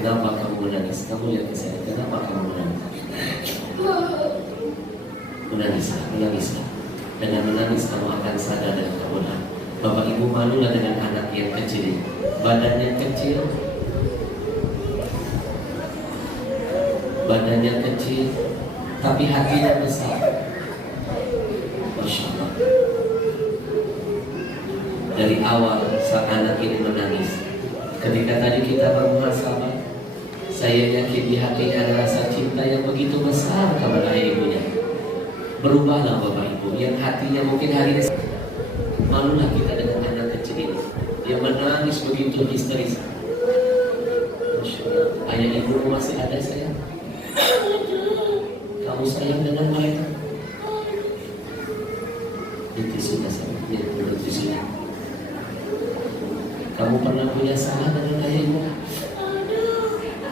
Kenapa kamu menangis? Kamu lihat ke saya. Kenapa kamu menangis? Menangislah. Dengan menangis kamu akan sadar dan kemudian Bapak Ibu malulah dengan anak yang kecil, badannya kecil, tapi hatinya besar. Masya Allah. Dari awal saat anak ini menangis, ketika tadi kita bermuhasabah, saya yakin di hatinya ada rasa cinta yang begitu besar kepada ayah ibunya. Berubahlah Bapak Ibu, yang hatinya mungkin hari ini malulah kita dengan anak kecil ini. Dia menangis begitu histeris. Masya Allah. Ayah ibu masih ada sayang? Kamu sayang dengan mereka? Itu sudah sayang. Itu sudah. Kamu pernah punya salah dengan ayah ibu?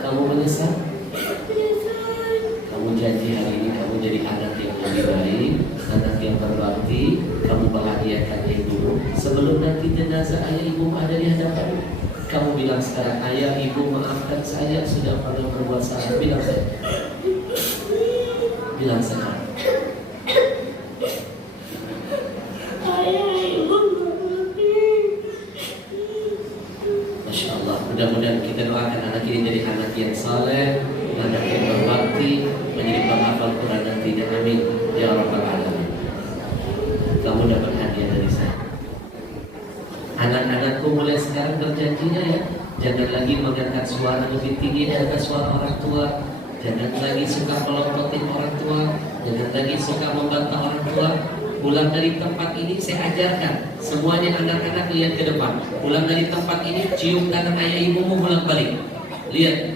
Kamu menyesal? Kamu janji hari ini kamu jadi anak yang lebih baik, anak yang berbakti. Kamu bahagiakan ibu. Sebelum nanti jenazah ayah ibu ada di hadapan, kamu bilang sekarang, ayah ibu maafkan saya sudah pernah berbuat salah. Bilang saya. Bilang sekarang. Masya Allah. Mudah-mudahan kita doakan anak ini jadi anak yang saleh, anak yang berbakti, menjadi penghafal Quran nantinya. Amin ya rabbal alamin. Kamu dapat hadiah dari saya. Anak-anakku mulai sekarang berjanjinya ya, jangan lagi mengangkat suara lebih tinggi dari suara orang tua, jangan lagi suka melompotin orang tua, jangan lagi suka membantah orang tua. Pulang dari tempat ini saya ajarkan semuanya anak-anak lihat ke depan. Pulang dari tempat ini cium tangan ayah ibumu bolak-balik. Lihat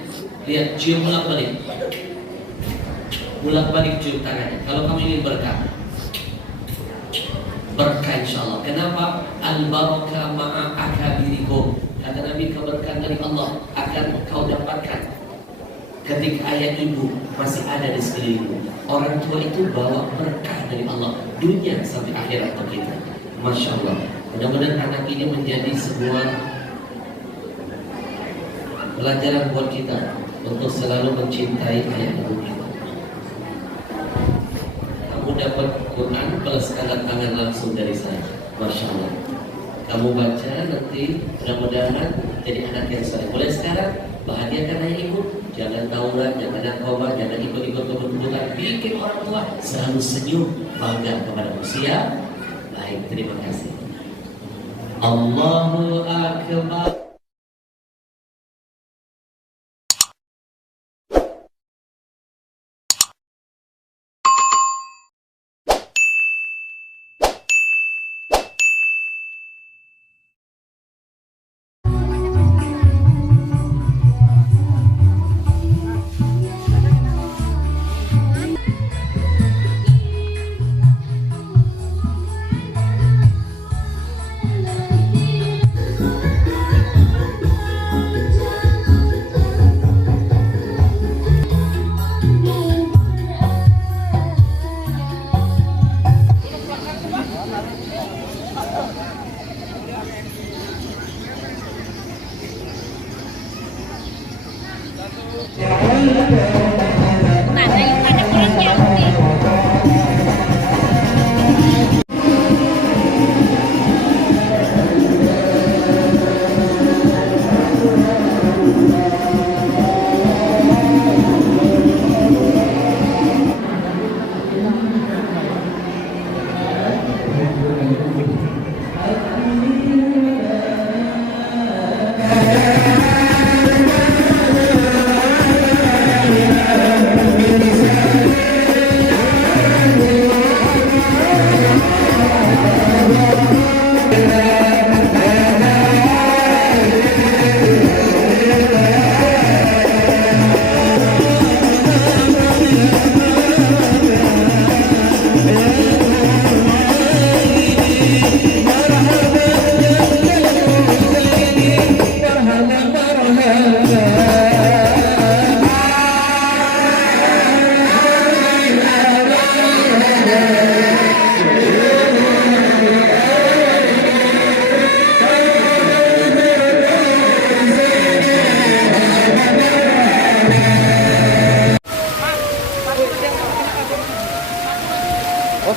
cium bolak-balik. Bolak-balik cium tangannya. Kalau kamu ingin berkah insya Allah. Kenapa? Al-barakah ma'a akabirikum. Kata Nabi, keberkahan dari Allah akan kau dapatkan ketika ayah ibu masih ada di sekelilingmu. Orang tua itu bawa berkah dari Allah, dunia sampai akhirat untuk kita. Masya Allah. Mudah-mudahan anak ini menjadi sebuah pelajaran buat kita untuk selalu mencintai ayah ibu kita. Kamu dapat Quran plus tanda tangan langsung dari saya. Masya Allah. Kamu baca nanti, mudah-mudahan jadi anak yang saleh. Mulai sekarang bahagiakan ayah ibu. Jangan tauran, jangan narkoba, jangan ikut-ikut kebut-kebutan. Bikin orang tua selalu senyum, bangga kepada usia. Baik, terima kasih. Allahu Akbar. Mana yang ada kurang jauh nih?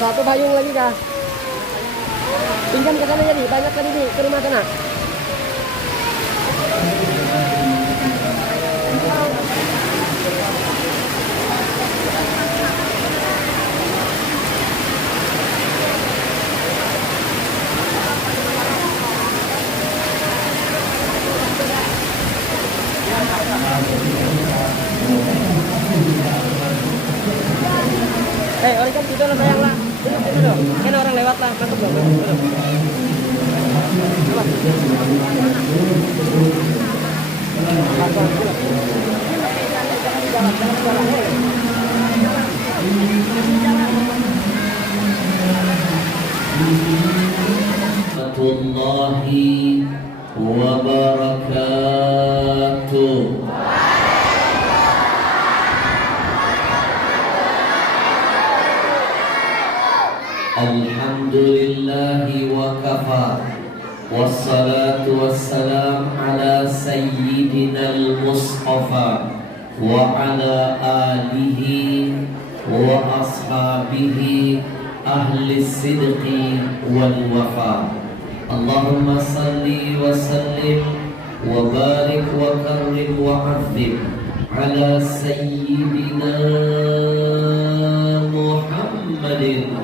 Satu payung lagi kah? Pinjam ke sana jadi banyak tadi di ke rumah sana. Orang kan gitu lah bayang lah. Duduk. Kan orang lewat lah, masuk dong. Duduk. Warahmatullahi wabarakatuh. Alhamdulillahi wa kafa. Wassalatu wassalam ala sayyidina al-Mustafa wa ala alihi wa ashabihi ahli sidqi wal wafa. Allahumma salli wa sallim wa barik wa karrim wa azim ala sayyidina Muhammadin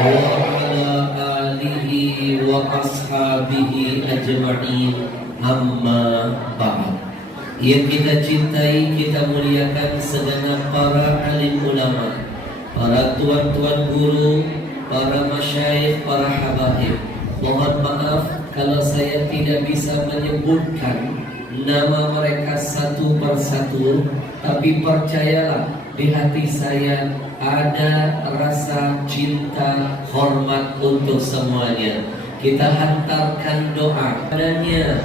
wa ala alihi wa ashabihi ajma'in, amma ba'd. Yang kita cintai, kita muliakan segenap para alim ulama, para tuan-tuan guru, para masyayikh, para habaib. Mohon maaf kalau saya tidak bisa menyebutkan nama mereka satu persatu, tapi percayalah di hati saya ada rasa cinta, hormat untuk semuanya. Kita hantarkan doa padanya,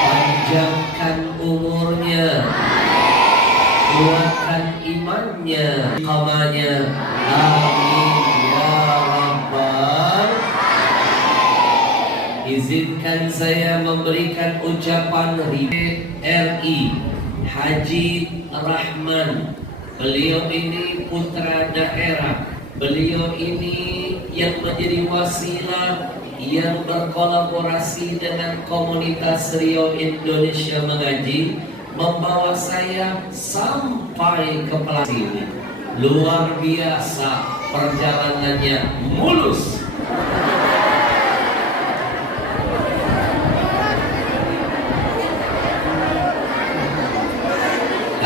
panjangkan umurnya, kuatkan imannya, iqamahnya. Amin ya Rabbal. Izinkan saya memberikan ucapan RI Haji Rahman. Beliau ini putra daerah. Beliau ini yang menjadi wasilah, yang berkolaborasi dengan komunitas Rio Indonesia Mengaji, membawa saya sampai ke Plaza ini. Luar biasa perjalanannya, mulus.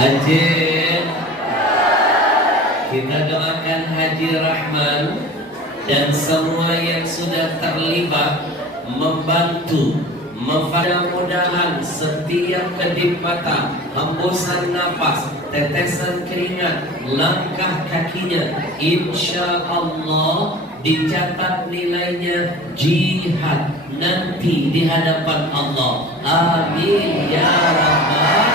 Haji, kita doakan Haji Rahman dan semua yang sudah terlibat membantu. Mudah-mudahan setiap kedip mata, hembusan nafas, tetesan keringat, langkah kakinya, insya Allah dicatat nilainya jihad nanti di hadapan Allah. Amin ya Rabbal.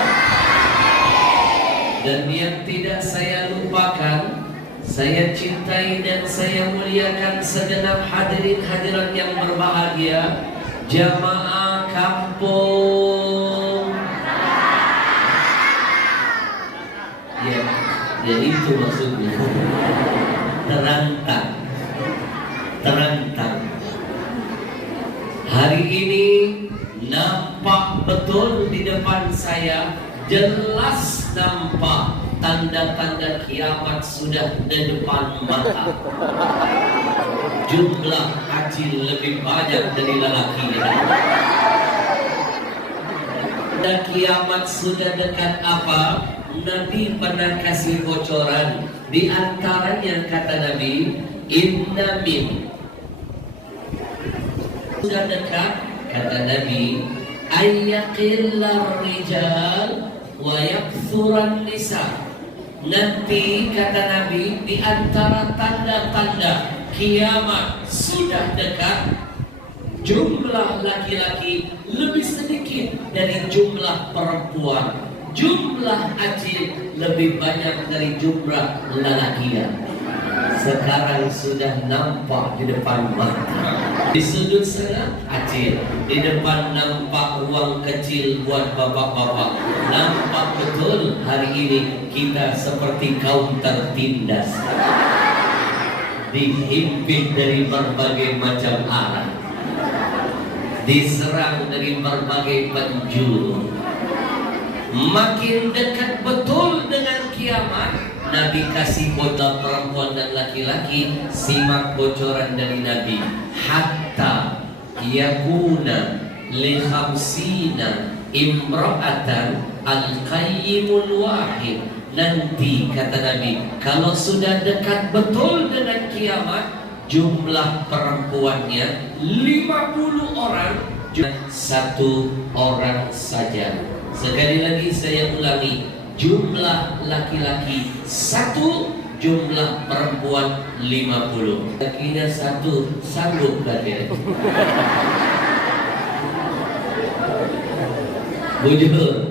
Dan yang tidak saya lupakan, saya cintai dan saya muliakan segenap hadirin hadirat yang berbahagia, jamaah kampung. Ya, jadi itu maksudnya. Terantang. Hari ini nampak betul di depan saya, jelas nampak tanda-tanda kiamat sudah di depan mata. Jumlah acil lebih banyak dari lelakinya. Dan kiamat sudah dekat apa? Nabi pernah kasih bocoran. Di antaranya kata Nabi, inna min, sudah dekat kata Nabi, ayyaqillar rijal wa yakthuran nisa. Nanti kata Nabi, di antara tanda-tanda kiamat sudah dekat, jumlah laki-laki lebih sedikit dari jumlah perempuan, jumlah acil lebih banyak dari jumlah lelakian. sekarang sudah nampak di depan mata. Di sudut sana Acil, di depan nampak ruang kecil buat bapak-bapak. Nampak betul hari ini kita seperti kaum tertindas, dihimpit dari berbagai macam arah, diserang dari berbagai penjuru. Makin dekat betul dengan kiamat, Nabi kasih bocor perempuan dan laki-laki. Simak bocoran dari Nabi. Hatta yakuna li khamsina imra'atan al-qayyimul wahid. Nanti kata Nabi, kalau sudah dekat betul dengan kiamat, jumlah perempuannya 50 orang, satu orang saja. Sekali lagi saya ulangi, jumlah laki-laki satu, jumlah perempuan 50. Lakinya satu, sanggup kalian? Bujur.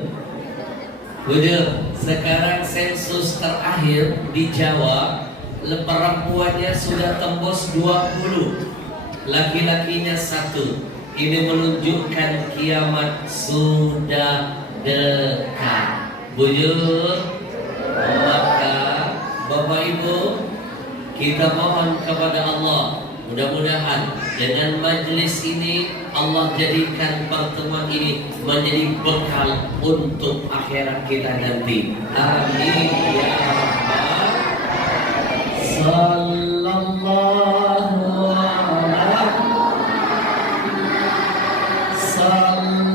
Sekarang sensus terakhir di Jawa, perempuannya sudah tembus 20, laki-lakinya satu. Ini menunjukkan kiamat sudah dekat. Bujur, maka Bapak Ibu, kita mohon kepada Allah, mudah-mudahan dengan majelis ini Allah jadikan pertemuan ini menjadi bekal untuk akhirat kita nanti. Amin ya Rabbal. Sallallahu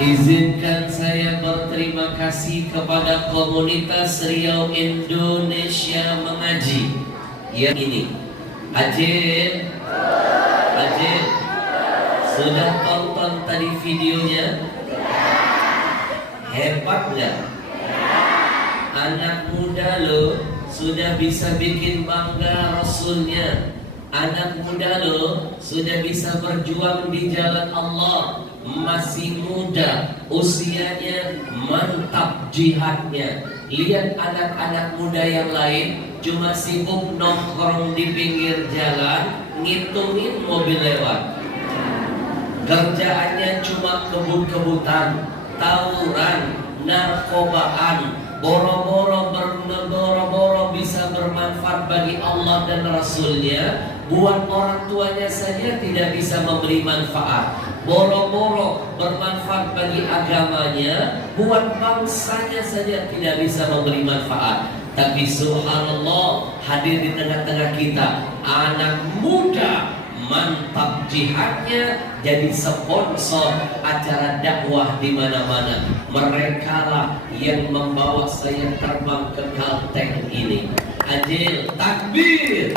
Izinkan saya berterima kasih kepada komunitas Riau Indonesia Mengaji yang ini. Ajin, sudah tonton tadi videonya? Hebat nggak? Anak muda lo sudah bisa bikin bangga Rasulnya. Anak muda lo sudah bisa berjuang di jalan Allah. Masih muda, usianya mantap jihadnya. Lihat anak-anak muda yang lain cuma sibuk nongkrong di pinggir jalan, ngitungin mobil lewat. Kerjaannya cuma kebut-kebutan, tawuran, narkobaan, boro-boro bisa bermanfaat bagi Allah dan Rasulnya. Buat orang tuanya saja tidak bisa memberi manfaat. Boro-boro bermanfaat bagi agamanya, buat bangsanya saja tidak bisa memberi manfaat. Tapi subhanallah, hadir di tengah-tengah kita anak muda mantap jihadnya, jadi sponsor acara dakwah di mana-mana. Mereka lah yang membawa saya terbang ke Kalteng ini. Ajil, takbir.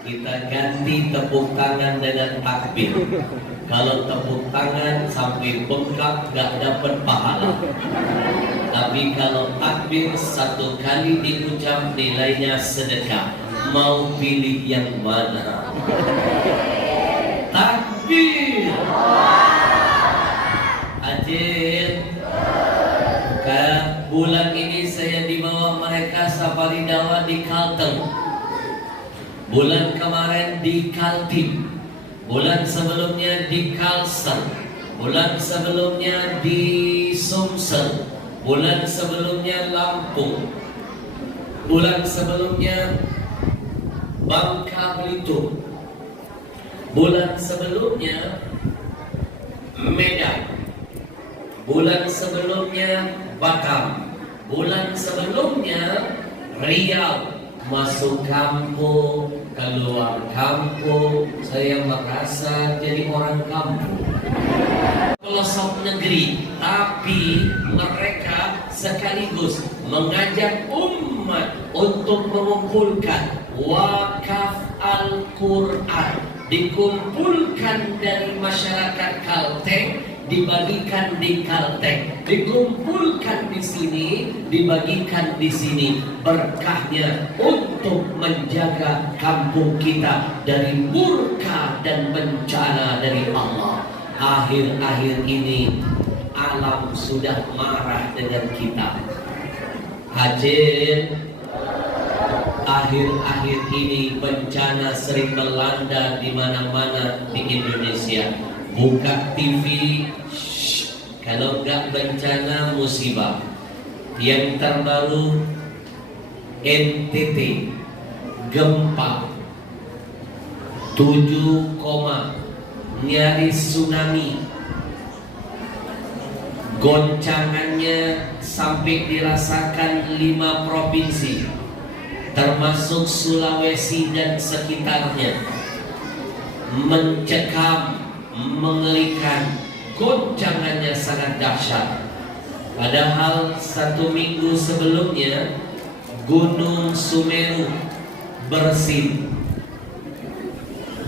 Kita ganti tepuk tangan dengan takbir. Kalau tepuk tangan sampai bengkak gak dapat pahala. Tapi kalau takbir satu kali diucap nilainya sedekah. Mau pilih yang mana? Takbir. Ajil. Bulan ini saya dibawa mereka safari dakwah di Kalteng. Bulan kemarin di Kaltim, bulan sebelumnya di Kalsel, bulan sebelumnya di Sumsel, bulan sebelumnya Lampung, bulan sebelumnya Bangka Belitung, bulan sebelumnya Medan, bulan sebelumnya Batam, bulan sebelumnya Riau. Masuk kampung, keluar kampung, saya merasa jadi orang kampung. Pelosok negeri, tapi mereka sekaligus mengajak umat untuk mengumpulkan wakaf Al-Quran, dikumpulkan dari masyarakat Kalteng dibagikan di Kalteng, dikumpulkan di sini, dibagikan di sini. Berkahnya untuk menjaga kampung kita dari murka dan bencana dari Allah. Akhir-akhir ini alam sudah marah dengan kita. Hajin, akhir-akhir ini bencana sering melanda di mana-mana di Indonesia. Buka TV, kalau nggak bencana musibah. Yang terbaru NTT, gempa 7, nyaris tsunami. Goncangannya sampai dirasakan 5 provinsi, termasuk Sulawesi dan sekitarnya. Mencekam, mengerikan, goncangannya sangat dahsyat. Padahal 1 minggu sebelumnya Gunung Sumeru bersin.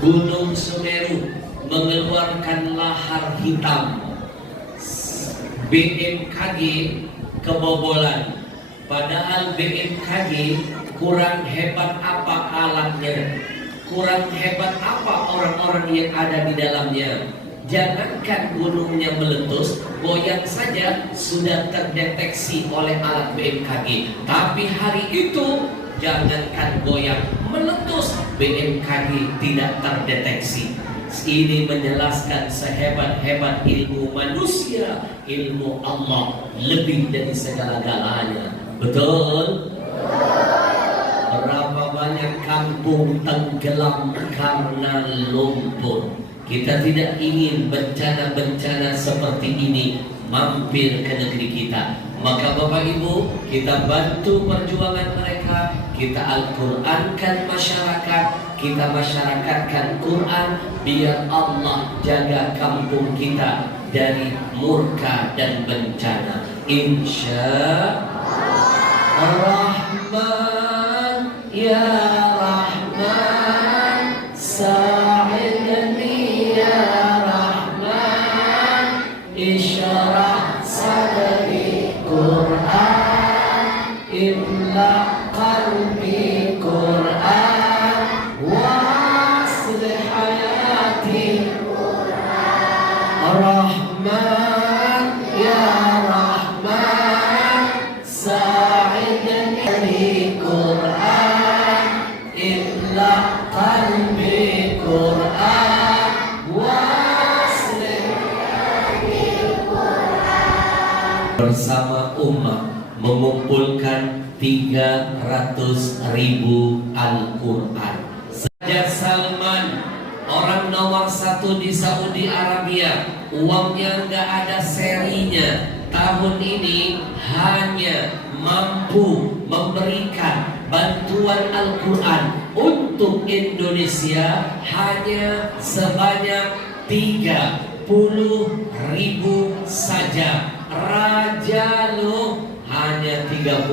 Gunung Sumeru mengeluarkan lahar hitam. BMKG kebobolan. Padahal BMKG kurang hebat apa alatnya, kurang hebat apa orang-orang yang ada di dalamnya. Jangankan gunungnya meletus, goyang saja sudah terdeteksi oleh alat BMKG. Tapi hari itu jangankan goyang, meletus, BMKG tidak terdeteksi. Ini menjelaskan sehebat-hebat ilmu manusia, ilmu Allah lebih dari segala-galanya. Betul? Berapa banyak kampung tenggelam karena lumpur. Kita tidak ingin bencana-bencana seperti ini mampir ke negeri kita. Maka Bapak Ibu, kita bantu perjuangan mereka. Kita Al-Qurankan masyarakat, kita masyarakatkan Quran, biar Allah jaga kampung kita dari murka dan bencana. Insya Rahman, ya Rahman, sa'idni ya Rahman, isyrah sadri Quran, imla qalbi Quran, waslih hayati Quran. Rahman, ya Rahman, sa'idni Quran, imla qalbi Quran, waslih hayati Quran. Bersama umat mengumpulkan 300.000 Al-Quran. Raja Salman, orang nomor 1 di Saudi Arabia, uangnya nggak ada serinya. Tahun ini hanya mampu memberikan bantuan Al-Quran untuk Indonesia hanya sebanyak 30.000 saja. Raja lo hanya 30.000.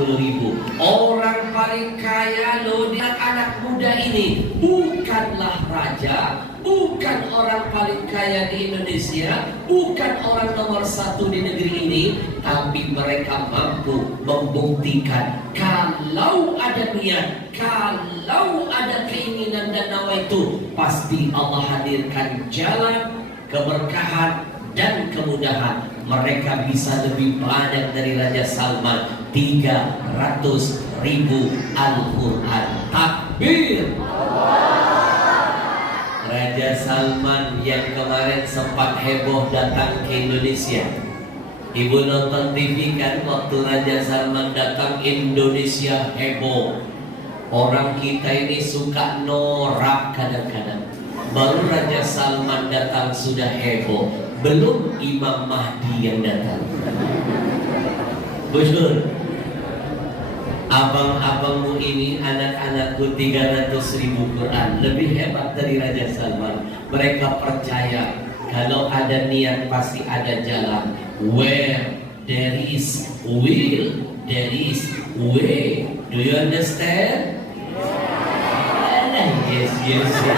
Orang paling kaya lo di anak muda ini bukanlah raja, bukan orang paling kaya di Indonesia, bukan orang nomor 1 di negeri ini, tapi mereka mampu membuktikan kalau ada niat, kalau ada keinginan dan nawaitu, pasti Allah hadirkan jalan keberkahan dan kemudahan. Mereka bisa lebih banyak dari Raja Salman, 300.000 Al-Quran. Takbir! Raja Salman yang kemarin sempat heboh datang ke Indonesia. Ibu nonton TV kan waktu Raja Salman datang Indonesia heboh. Orang kita ini suka norak kadang-kadang. Baru Raja Salman datang sudah heboh, belum Imam Mahdi yang datang. Betul. Abang-abangmu ini, anak-anakku 300.000 Quran, lebih hebat dari Raja Salman. Mereka percaya kalau ada niat pasti ada jalan. Where there is will, there is way. Do you understand? Yes, yes, yes.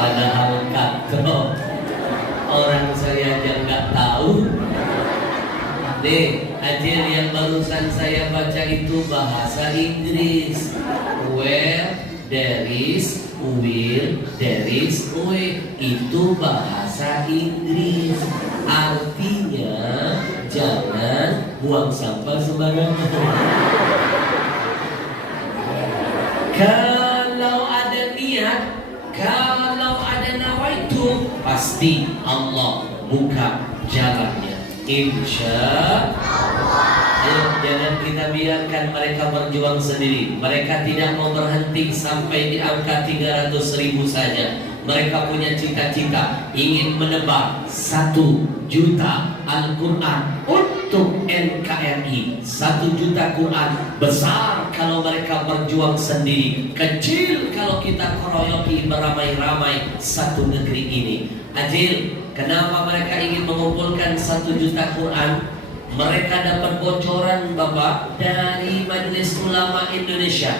Padahal Nih, Acil yang barusan saya baca itu bahasa Inggris. Where there is will, there is way. Itu bahasa Inggris. Artinya jangan buang sampah sembarangan. Kalau ada niat, kalau ada nawaitu, pasti Allah buka jalannya. Insya Allah. Jangan kita biarkan mereka berjuang sendiri. Mereka tidak mau berhenti sampai di angka 300.000 saja. Mereka punya cita-cita ingin menebar 1 juta Al-Quran untuk NKRI. 1 juta Quran besar kalau mereka berjuang sendiri, kecil kalau kita keroyoki beramai-ramai satu negeri ini. Ajil, kenapa mereka ingin mengumpulkan 1 juta Quran? Mereka dapat bocoran Bapak dari Majelis Ulama Indonesia.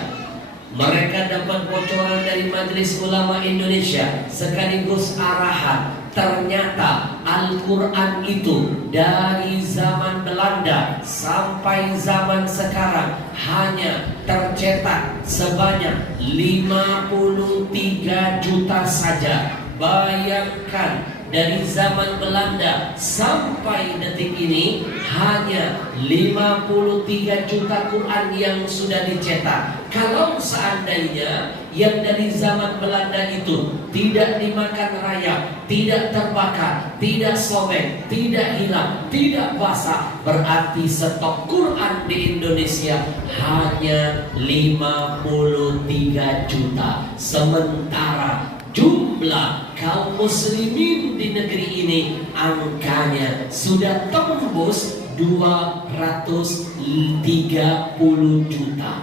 Mereka dapat bocoran dari Majelis Ulama Indonesia sekaligus arahan. Ternyata Al-Quran itu dari zaman Belanda sampai zaman sekarang hanya tercetak sebanyak 53 juta saja. Bayangkan, dari zaman Belanda sampai detik ini hanya 53 juta Quran yang sudah dicetak. Kalau seandainya yang dari zaman Belanda itu tidak dimakan rayap, tidak terbakar, tidak sobek, tidak hilang, tidak basah, berarti stok Quran di Indonesia hanya 53 juta. Sementara jumlah kaum muslimin di negeri ini angkanya sudah tembus 230 juta.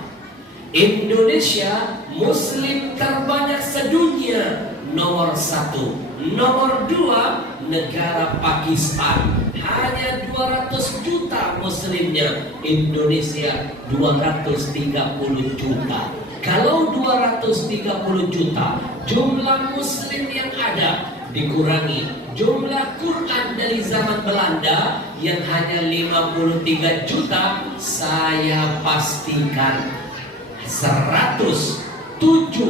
Indonesia muslim terbanyak sedunia, nomor 1. Nomor 2 negara Pakistan, hanya 200 juta muslimnya. Indonesia 230 juta. Kalau 230 juta jumlah muslim yang ada dikurangi jumlah Quran dari zaman Belanda yang hanya 53 juta, saya pastikan 177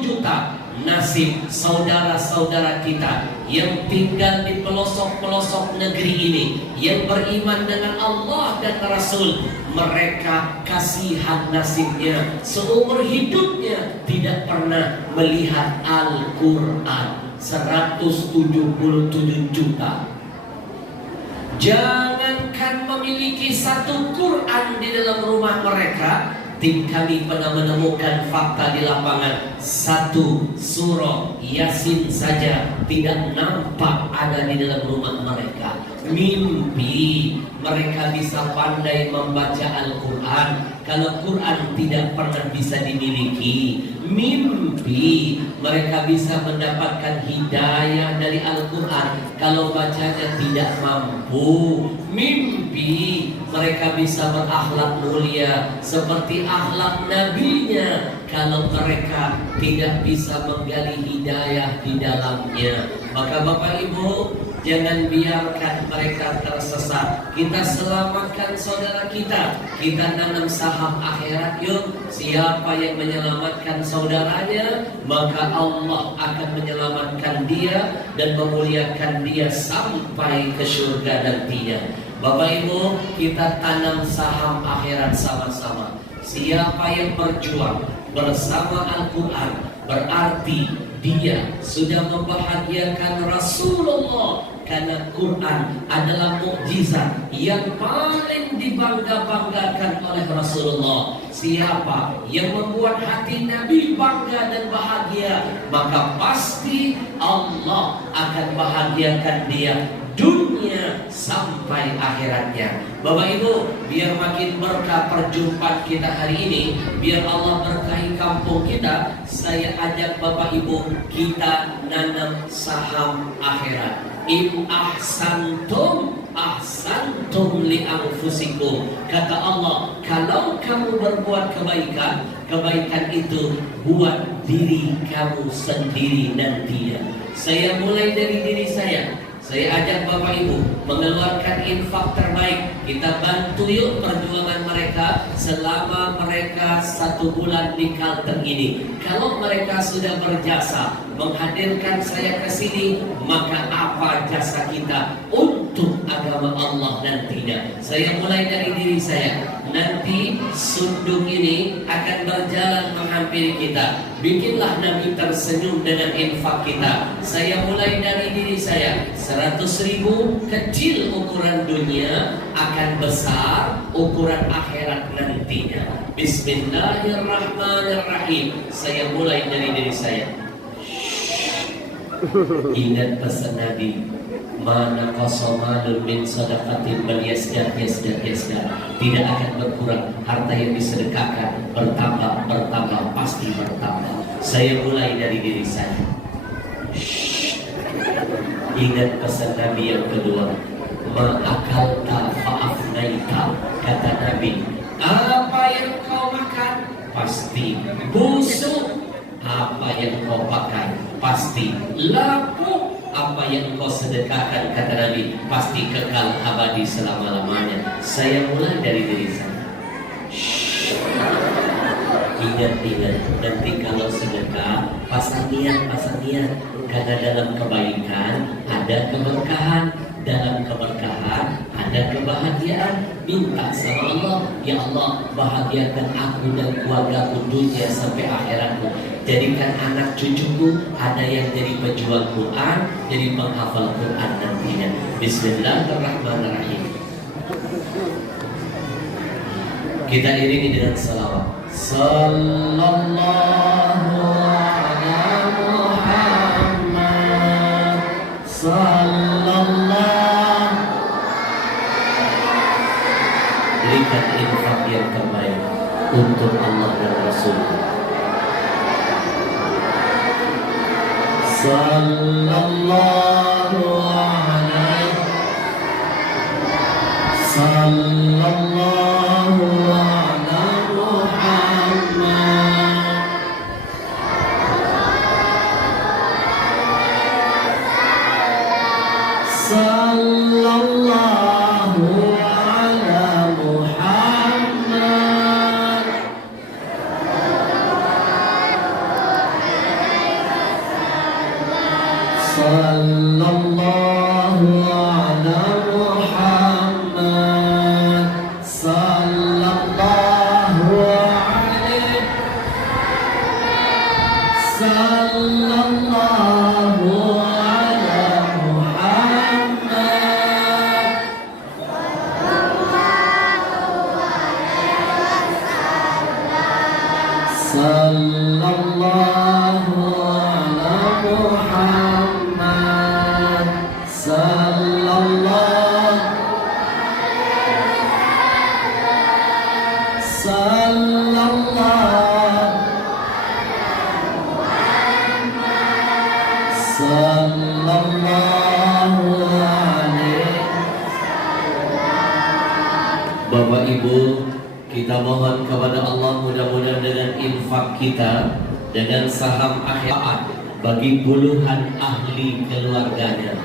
juta nasib saudara-saudara kita yang tinggal di pelosok-pelosok negeri ini, yang beriman dengan Allah dan Rasul. Mereka kasihan nasibnya, seumur hidupnya tidak pernah melihat Al-Quran. 177 juta. Jangankan memiliki 1 Quran di dalam rumah mereka, tim kami pernah menemukan fakta di lapangan, 1 surah Yasin saja tidak nampak ada di dalam rumah mereka. Mimpi mereka bisa pandai membaca Al-Quran kalau Quran tidak pernah bisa dimiliki. Mimpi mereka bisa mendapatkan hidayah dari Al-Quran kalau bacanya tidak mampu. Mimpi mereka bisa berakhlak mulia seperti akhlak nabinya kalau mereka tidak bisa menggali hidayah di dalamnya. Maka Bapak Ibu, jangan biarkan mereka tersesat. Kita selamatkan saudara kita. Kita nanam saham akhirat yuk. Siapa yang menyelamatkan saudaranya, maka Allah akan menyelamatkan dia dan memuliakan dia sampai ke surga nantinya. Bapak Ibu, kita tanam saham akhirat sama-sama. Siapa yang berjuang bersama Al-Quran, berarti dia sudah membahagiakan Rasulullah, karena Quran adalah mukjizat yang paling dibangga-banggakan oleh Rasulullah. Siapa yang membuat hati Nabi bangga dan bahagia, maka pasti Allah akan bahagiakan dia dunia sampai akhiratnya. Bapak Ibu, biar makin berkah perjumpaan kita hari ini, biar Allah berkahi kampung kita, saya ajak Bapak Ibu kita nanam saham akhirat. In ahsantum ahsantum li anfusikum. Kata Allah, kalau kamu berbuat kebaikan, kebaikan itu buat diri kamu sendiri nantinya. Saya mulai dari diri saya. Saya ajak Bapak Ibu mengeluarkan infak terbaik. Kita bantu yuk perjuangan mereka selama mereka 1 bulan di Kalteng ini. Kalau mereka sudah berjasa menghadirkan saya ke sini, maka apa jasa kita untuk agama Allah nantinya? Saya mulai dari diri saya. Nanti sunduk ini akan berjalan menghampiri kita. Bikinlah Nabi tersenyum dengan infak kita. Saya mulai dari diri saya. 100.000 kecil ukuran dunia, akan besar ukuran akhirat nantinya. Bismillahirrahmanirrahim. Saya mulai dari diri saya. Ingat pesan Nabi, mana qasamadun min sadaqatin bal yasdad. Tidak akan berkurang harta yang disedekahkan, bertambah, pasti bertambah. Saya mulai dari diri saya. Ingat pesan Nabi yang kedua, ma'akalta fa'afnaita. Kata Nabi, apa yang kau makan pasti busuk, apa yang kau pakai pasti lapuk, apa yang kau sedekahkan, kata Nabi, pasti kekal abadi selama-lamanya. Saya mulai dari diri saya. Ingat, nanti kalau sedekah pasang niat. Karena dalam kebaikan ada keberkahan, dalam keberkahan ada kebahagiaan. Minta sama Allah, ya Allah, bahagiakan aku dan keluargaku dunia sampai akhiratku. Jadikan anak cucuku ada yang jadi pejuang Quran, jadi penghafal Quran nantinya. Bismillahirrahmanirrahim. Kita iringi dengan salawat. Sallallahu ala Muhammad. Sallallahu. Berikan infak yang terbaik untuk Allah dan Rasul. Sallallahu alaihi. Sallallahu ala Muhammad. Sallallahu ala Muhammad. Sallallahu ala Muhammad. Sallallahu alaihi. Sallallahu ala Muhammad. Sallallahu ala Muhammad. Sallallahu. Sallallahu alaihi. Bapak Ibu, kita mohon kepada Allah mudah-mudahan dengan infak kita, dengan saham akhirat bagi puluhan ahli keluarganya,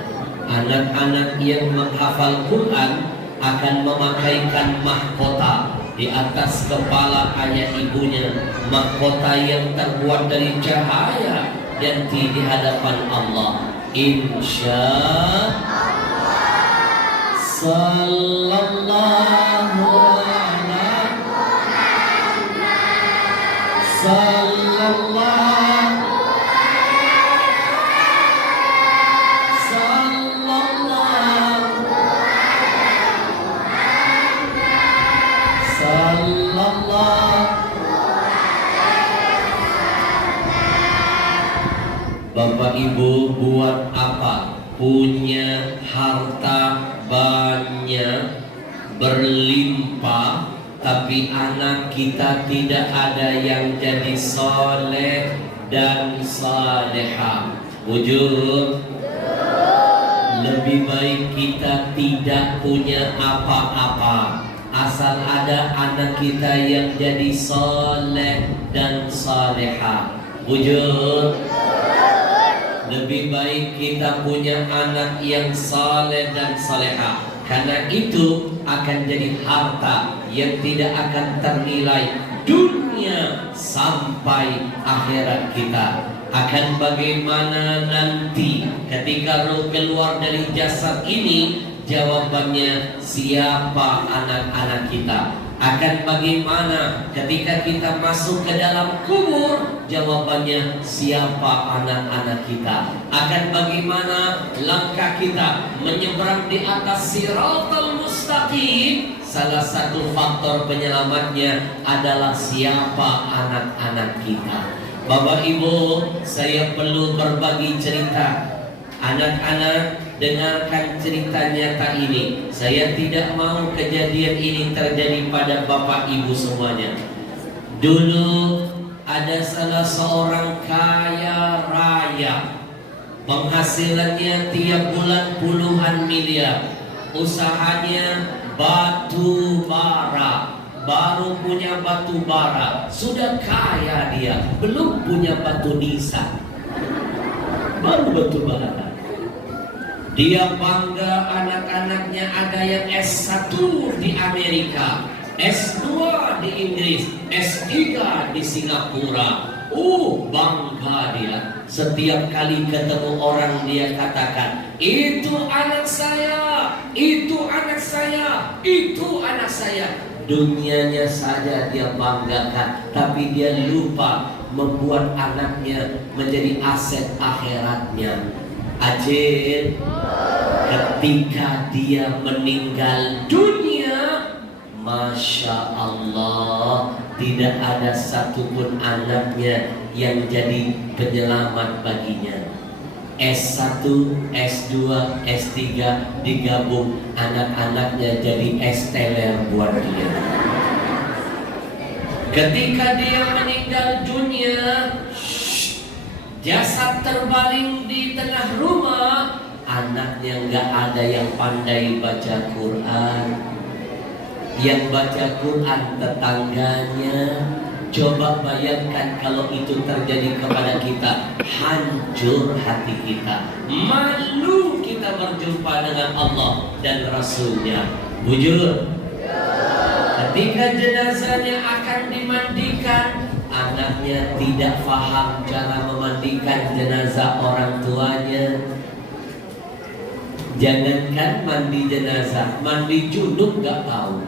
anak-anak yang menghafal Quran akan memakaikan mahkota di atas kepala ayah ibunya, mahkota yang terbuat dari cahaya nanti di hadapan Allah. Insya Allah. Sallallahu ala Muhammad. Sallallahu. Bapak Ibu buat apa? Punya harta banyak, berlimpah, tapi anak kita tidak ada yang jadi soleh dan salehah. Wujud. Lebih baik kita tidak punya apa-apa, asal ada anak kita yang jadi soleh dan salehah. Wujud. Lebih baik kita punya anak yang saleh dan salehah, karena itu akan jadi harta yang tidak akan ternilai dunia sampai akhirat kita. Akan bagaimana nanti ketika roh keluar dari jasad ini, jawabannya siapa anak-anak kita. Akan bagaimana ketika kita masuk ke dalam kubur, jawabannya siapa anak-anak kita. Akan bagaimana langkah kita menyeberang di atas Siratal Mustaqim, salah satu faktor penyelamatnya adalah siapa anak-anak kita. Bapak Ibu, saya perlu berbagi cerita. Anak-anak, dengarkan cerita nyata ini. Saya tidak mau kejadian ini terjadi pada Bapak Ibu semuanya. Dulu ada salah seorang kaya raya, penghasilannya tiap bulan puluhan miliar. Usahanya batu bara, baru punya batu bara, sudah kaya dia, belum punya batu nisan, baru batu bara. Dia bangga anak-anaknya ada yang S1 di Amerika, S2 di Inggris, S3 di Singapura. Bangga dia. Setiap kali ketemu orang dia katakan, itu anak saya, itu anak saya, itu anak saya. Dunianya saja dia banggakan, tapi dia lupa membuat anaknya menjadi aset akhiratnya. Ajin, ketika dia meninggal dunia, Masya Allah, tidak ada satupun anaknya yang jadi penyelamat baginya. S1, S2, S3 digabung, anak-anaknya jadi esteller buat dia. Ketika dia meninggal dunia, jasad terbaring di tengah rumah, anaknya nggak ada yang pandai baca Quran. Yang baca Quran tetangganya. Coba bayangkan kalau itu terjadi kepada kita, hancur hati kita, malu kita berjumpa dengan Allah dan Rasulnya. Bujur, ketika jenazahnya akan dimandikan, anaknya tidak paham cara memandikan jenazah orang tuanya. Jangankan mandi jenazah, mandi junub gak tahu.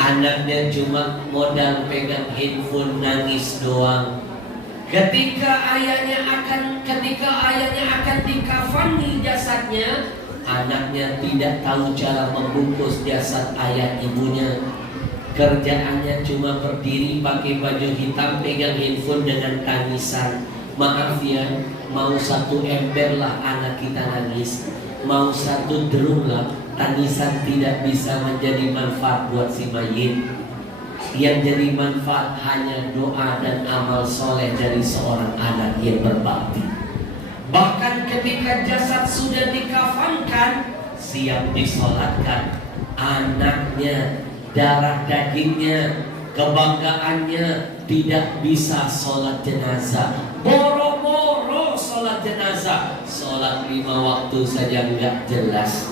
Anaknya cuma modal pegang handphone nangis doang. Ketika ayahnya akan dikafani jasadnya, anaknya tidak tahu cara membungkus jasad ayah ibunya. Kerjaannya cuma berdiri pakai baju hitam, pegang handphone dengan tangisan. Maaf ya, mau satu ember lah anak kita nangis, mau satu drum lah, tangisan tidak bisa menjadi manfaat buat si mayit. Yang jadi manfaat hanya doa dan amal soleh dari seorang anak yang berbakti. Bahkan ketika jasad sudah dikafankan, siap disolatkan, anaknya, darah dagingnya, kebanggaannya tidak bisa sholat jenazah. Boro-boro sholat jenazah, sholat 5 waktu saja nggak jelas.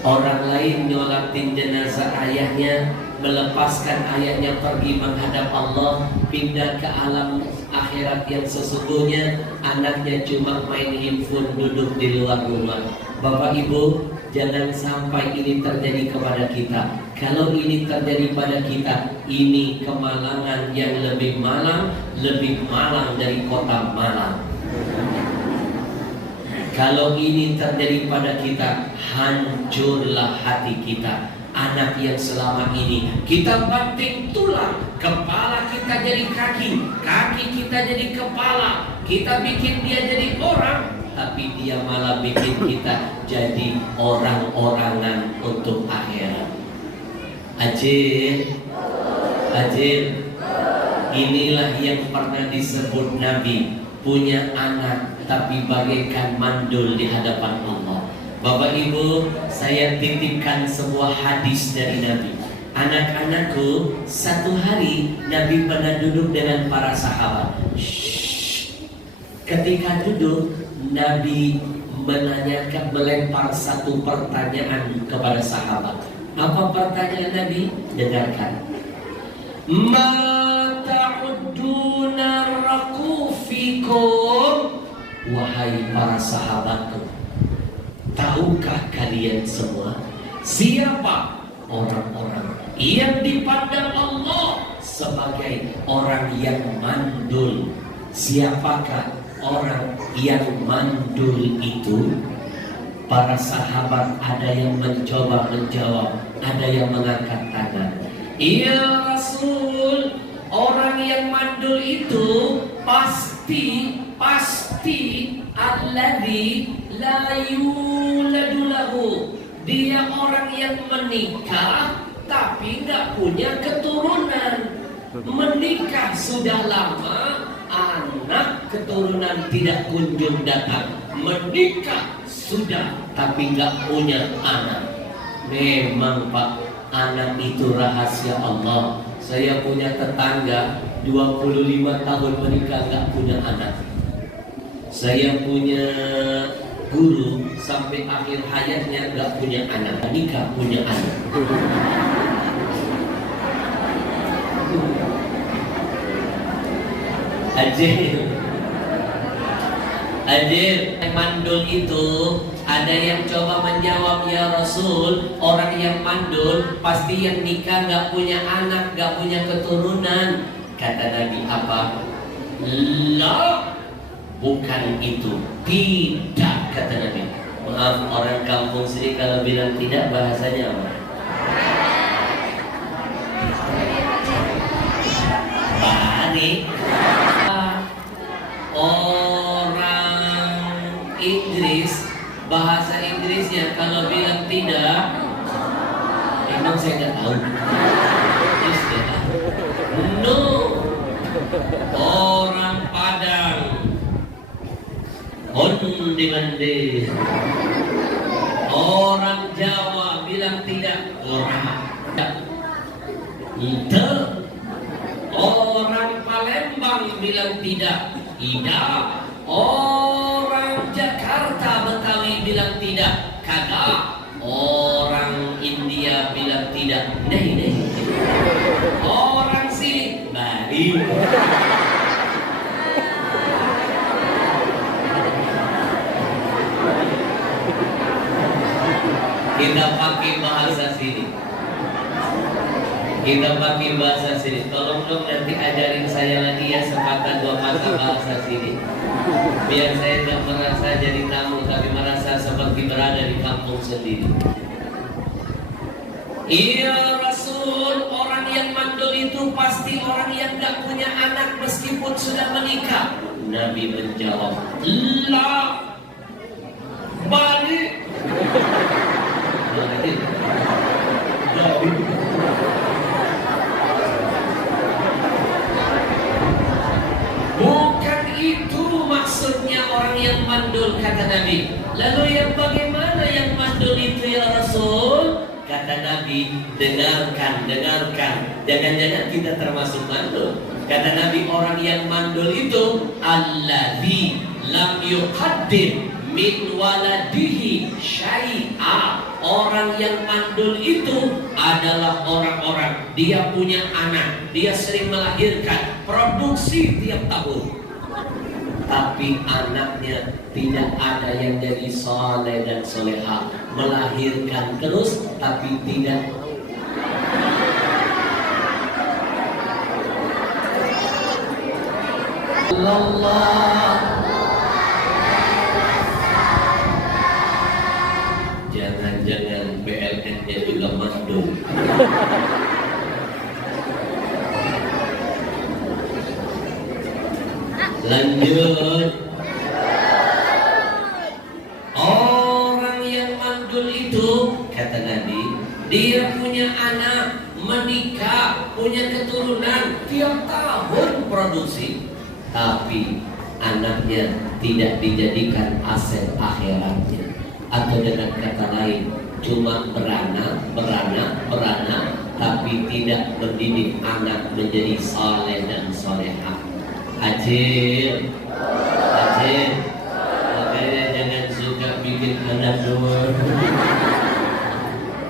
Orang lain nyolatin jenazah ayahnya, melepaskan ayahnya pergi menghadap Allah, pindah ke alam akhirat yang sesungguhnya. Anaknya cuma main handphone, duduk di luar rumah. Bapak Ibu, jangan sampai ini terjadi kepada kita. Kalau ini terjadi pada kita, ini kemalangan yang lebih malang dari kota Malang. Kalau ini terjadi pada kita, hancurlah hati kita. Anak yang selama ini kita banting tulang, kepala kita jadi kaki, kaki kita jadi kepala, kita bikin dia jadi orang, tapi dia malah bikin kita jadi orang-orangan untuk akhirat. Ajin, inilah yang pernah disebut Nabi, punya anak tapi bagaikan mandul di hadapan Allah. Bapak Ibu, saya titipkan sebuah hadis dari Nabi. Anak-anakku, satu hari Nabi pernah duduk dengan para sahabat. Ketika duduk, Nabi menanyakan, melempar satu pertanyaan kepada sahabat. Apa pertanyaan Nabi? Dengarkan. Ma ta'udduna rakufikum. Wahai para sahabatku, tahukah kalian semua siapa orang-orang yang dipandang Allah sebagai orang yang mandul? Siapakah orang yang mandul itu? Para sahabat ada yang mencoba menjawab, ada yang mengangkat tangan. Ya Rasul, orang yang mandul itu pasti alladzi la yuladu lahu. Dia orang yang menikah tapi nggak punya keturunan. Menikah sudah lama, anak keturunan tidak kunjung datang. Menikah sudah tapi nggak punya anak. Memang Pak, anak itu rahasia Allah. Saya punya tetangga 25 tahun menikah nggak punya anak. Saya punya guru sampai akhir hayatnya nggak punya anak, nikah punya anak. Adil, mandul itu ada yang coba menjawab, ya Rasul, orang yang mandul pasti yang nikah nggak punya anak, nggak punya keturunan. Kata Nabi apa? La, bukan itu, tidak, kata Nabi. Maaf, orang kampung sini kalau bilang tidak bahasanya apa? Balik. Orang Inggris, bahasa Inggrisnya kalau bilang tidak, emang saya nggak tahu. Yes, ya. No. Orang Padang, ondi-mandi. Orang Jawa bilang tidak, orang. Itu. Orang Palembang bilang tidak, tidak. Orang Jakarta Betawi bilang tidak, kagak. Orang India bilang tidak, nih. Orang sini Bali. Kita pakai bahasa sini. Kita pakai bahasa sini. Tolong dong nanti ajarin saya lagi ya sepatah dua patah bahasa sini. Biar saya tidak merasa jadi tamu, tapi merasa seperti berada di kampung sendiri. Iya Rasul, orang yang mandul itu pasti orang yang tidak punya anak meskipun sudah menikah. Nabi menjawab, la, balik. Bukan itu maksudnya orang yang mandul, kata Nabi. Lalu yang bagaimana yang mandul itu ya Rasul? Kata Nabi, dengarkan. Jangan-jangan kita termasuk mandul. Kata Nabi, orang yang mandul itu alladzi lam yuqaddim min waladihi syai'a. Orang yang mandul itu adalah orang-orang dia punya anak, dia sering melahirkan, produksi tiap tahun, tapi anaknya tidak ada yang jadi soleh dan soleha, melahirkan terus tapi tidak. Allah, jangan-jangan BLN-nya juga mandul. Lanjut. Orang yang mandul itu, kata Nabi, dia punya anak, menikah, punya keturunan, tiap tahun produksi, tapi anaknya tidak dijadikan aset akhiratnya. Atau dengan kata lain, cuma beranak, tapi tidak mendidik anak menjadi saleh dan solehah. Ajil. Makanya jangan suka bikin anak doang.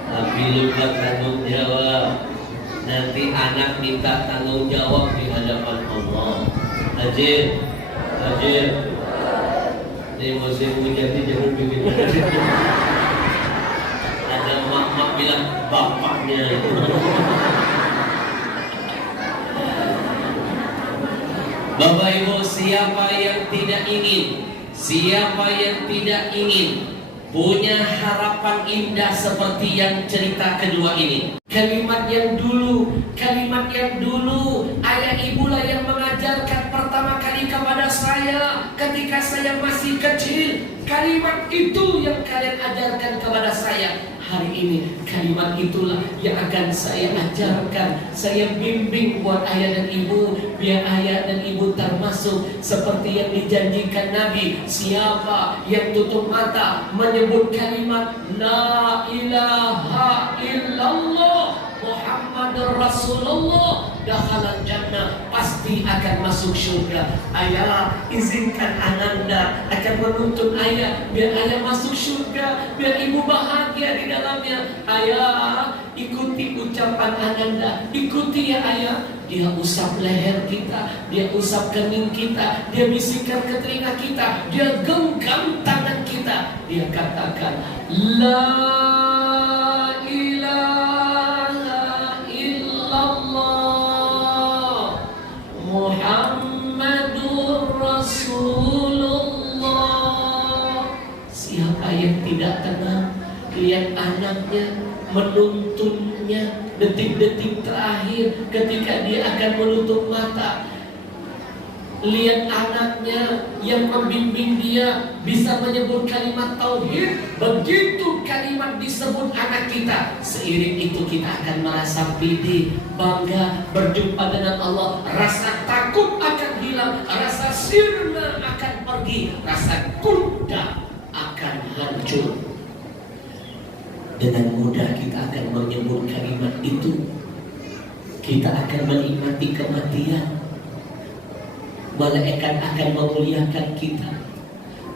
Tapi lupa tanggung jawab. Nanti anak minta tanggung jawab di hadapan Allah. Ajib. Ini musim hujan ini jangan bikin anak. Ada mak bilang bapaknya. Bapak Ibu, siapa yang tidak ingin punya harapan indah seperti yang cerita kedua ini? Kalimat yang dulu ayah ibulah yang mengajarkan pertama kali kepada saya ketika saya masih kecil. Kalimat itu yang kalian ajarkan kepada saya. Hari ini kalimat itulah yang akan saya ajarkan, saya bimbing buat ayah dan ibu, biar ayah dan ibu termasuk seperti yang dijanjikan Nabi. Siapa yang tutup mata menyebut kalimat La ilaha illallah Muhammadur Rasulullah, dakhalal jannah, pasti akan masuk surga. Ayah, izinkan ananda akan menuntun ayah biar ayah masuk surga, biar ibu bahagia di dalamnya. Ayah, ikuti ucapan ananda, ikuti ya ayah. Dia usap leher kita, dia usap kening kita, dia bisikkan ke telinga kita, dia genggam tangan kita, dia katakan La ilaha illallah Muhammadur Rasulullah. Siapa yang tidak tenang lihat anaknya menuntunnya detik-detik terakhir ketika dia akan menutup mata. Lihat anaknya yang membimbing dia bisa menyebut kalimat tauhid. Begitu kalimat disebut anak kita, seiring itu kita akan merasa pede, bangga, berjumpa dengan Allah. Rasa takut akan hilang, rasa sirna akan pergi, rasa gundah akan hancur. Dengan mudah kita akan menyebut kalimat itu. Kita akan menikmati kematian. Malaikat akan memuliakan kita.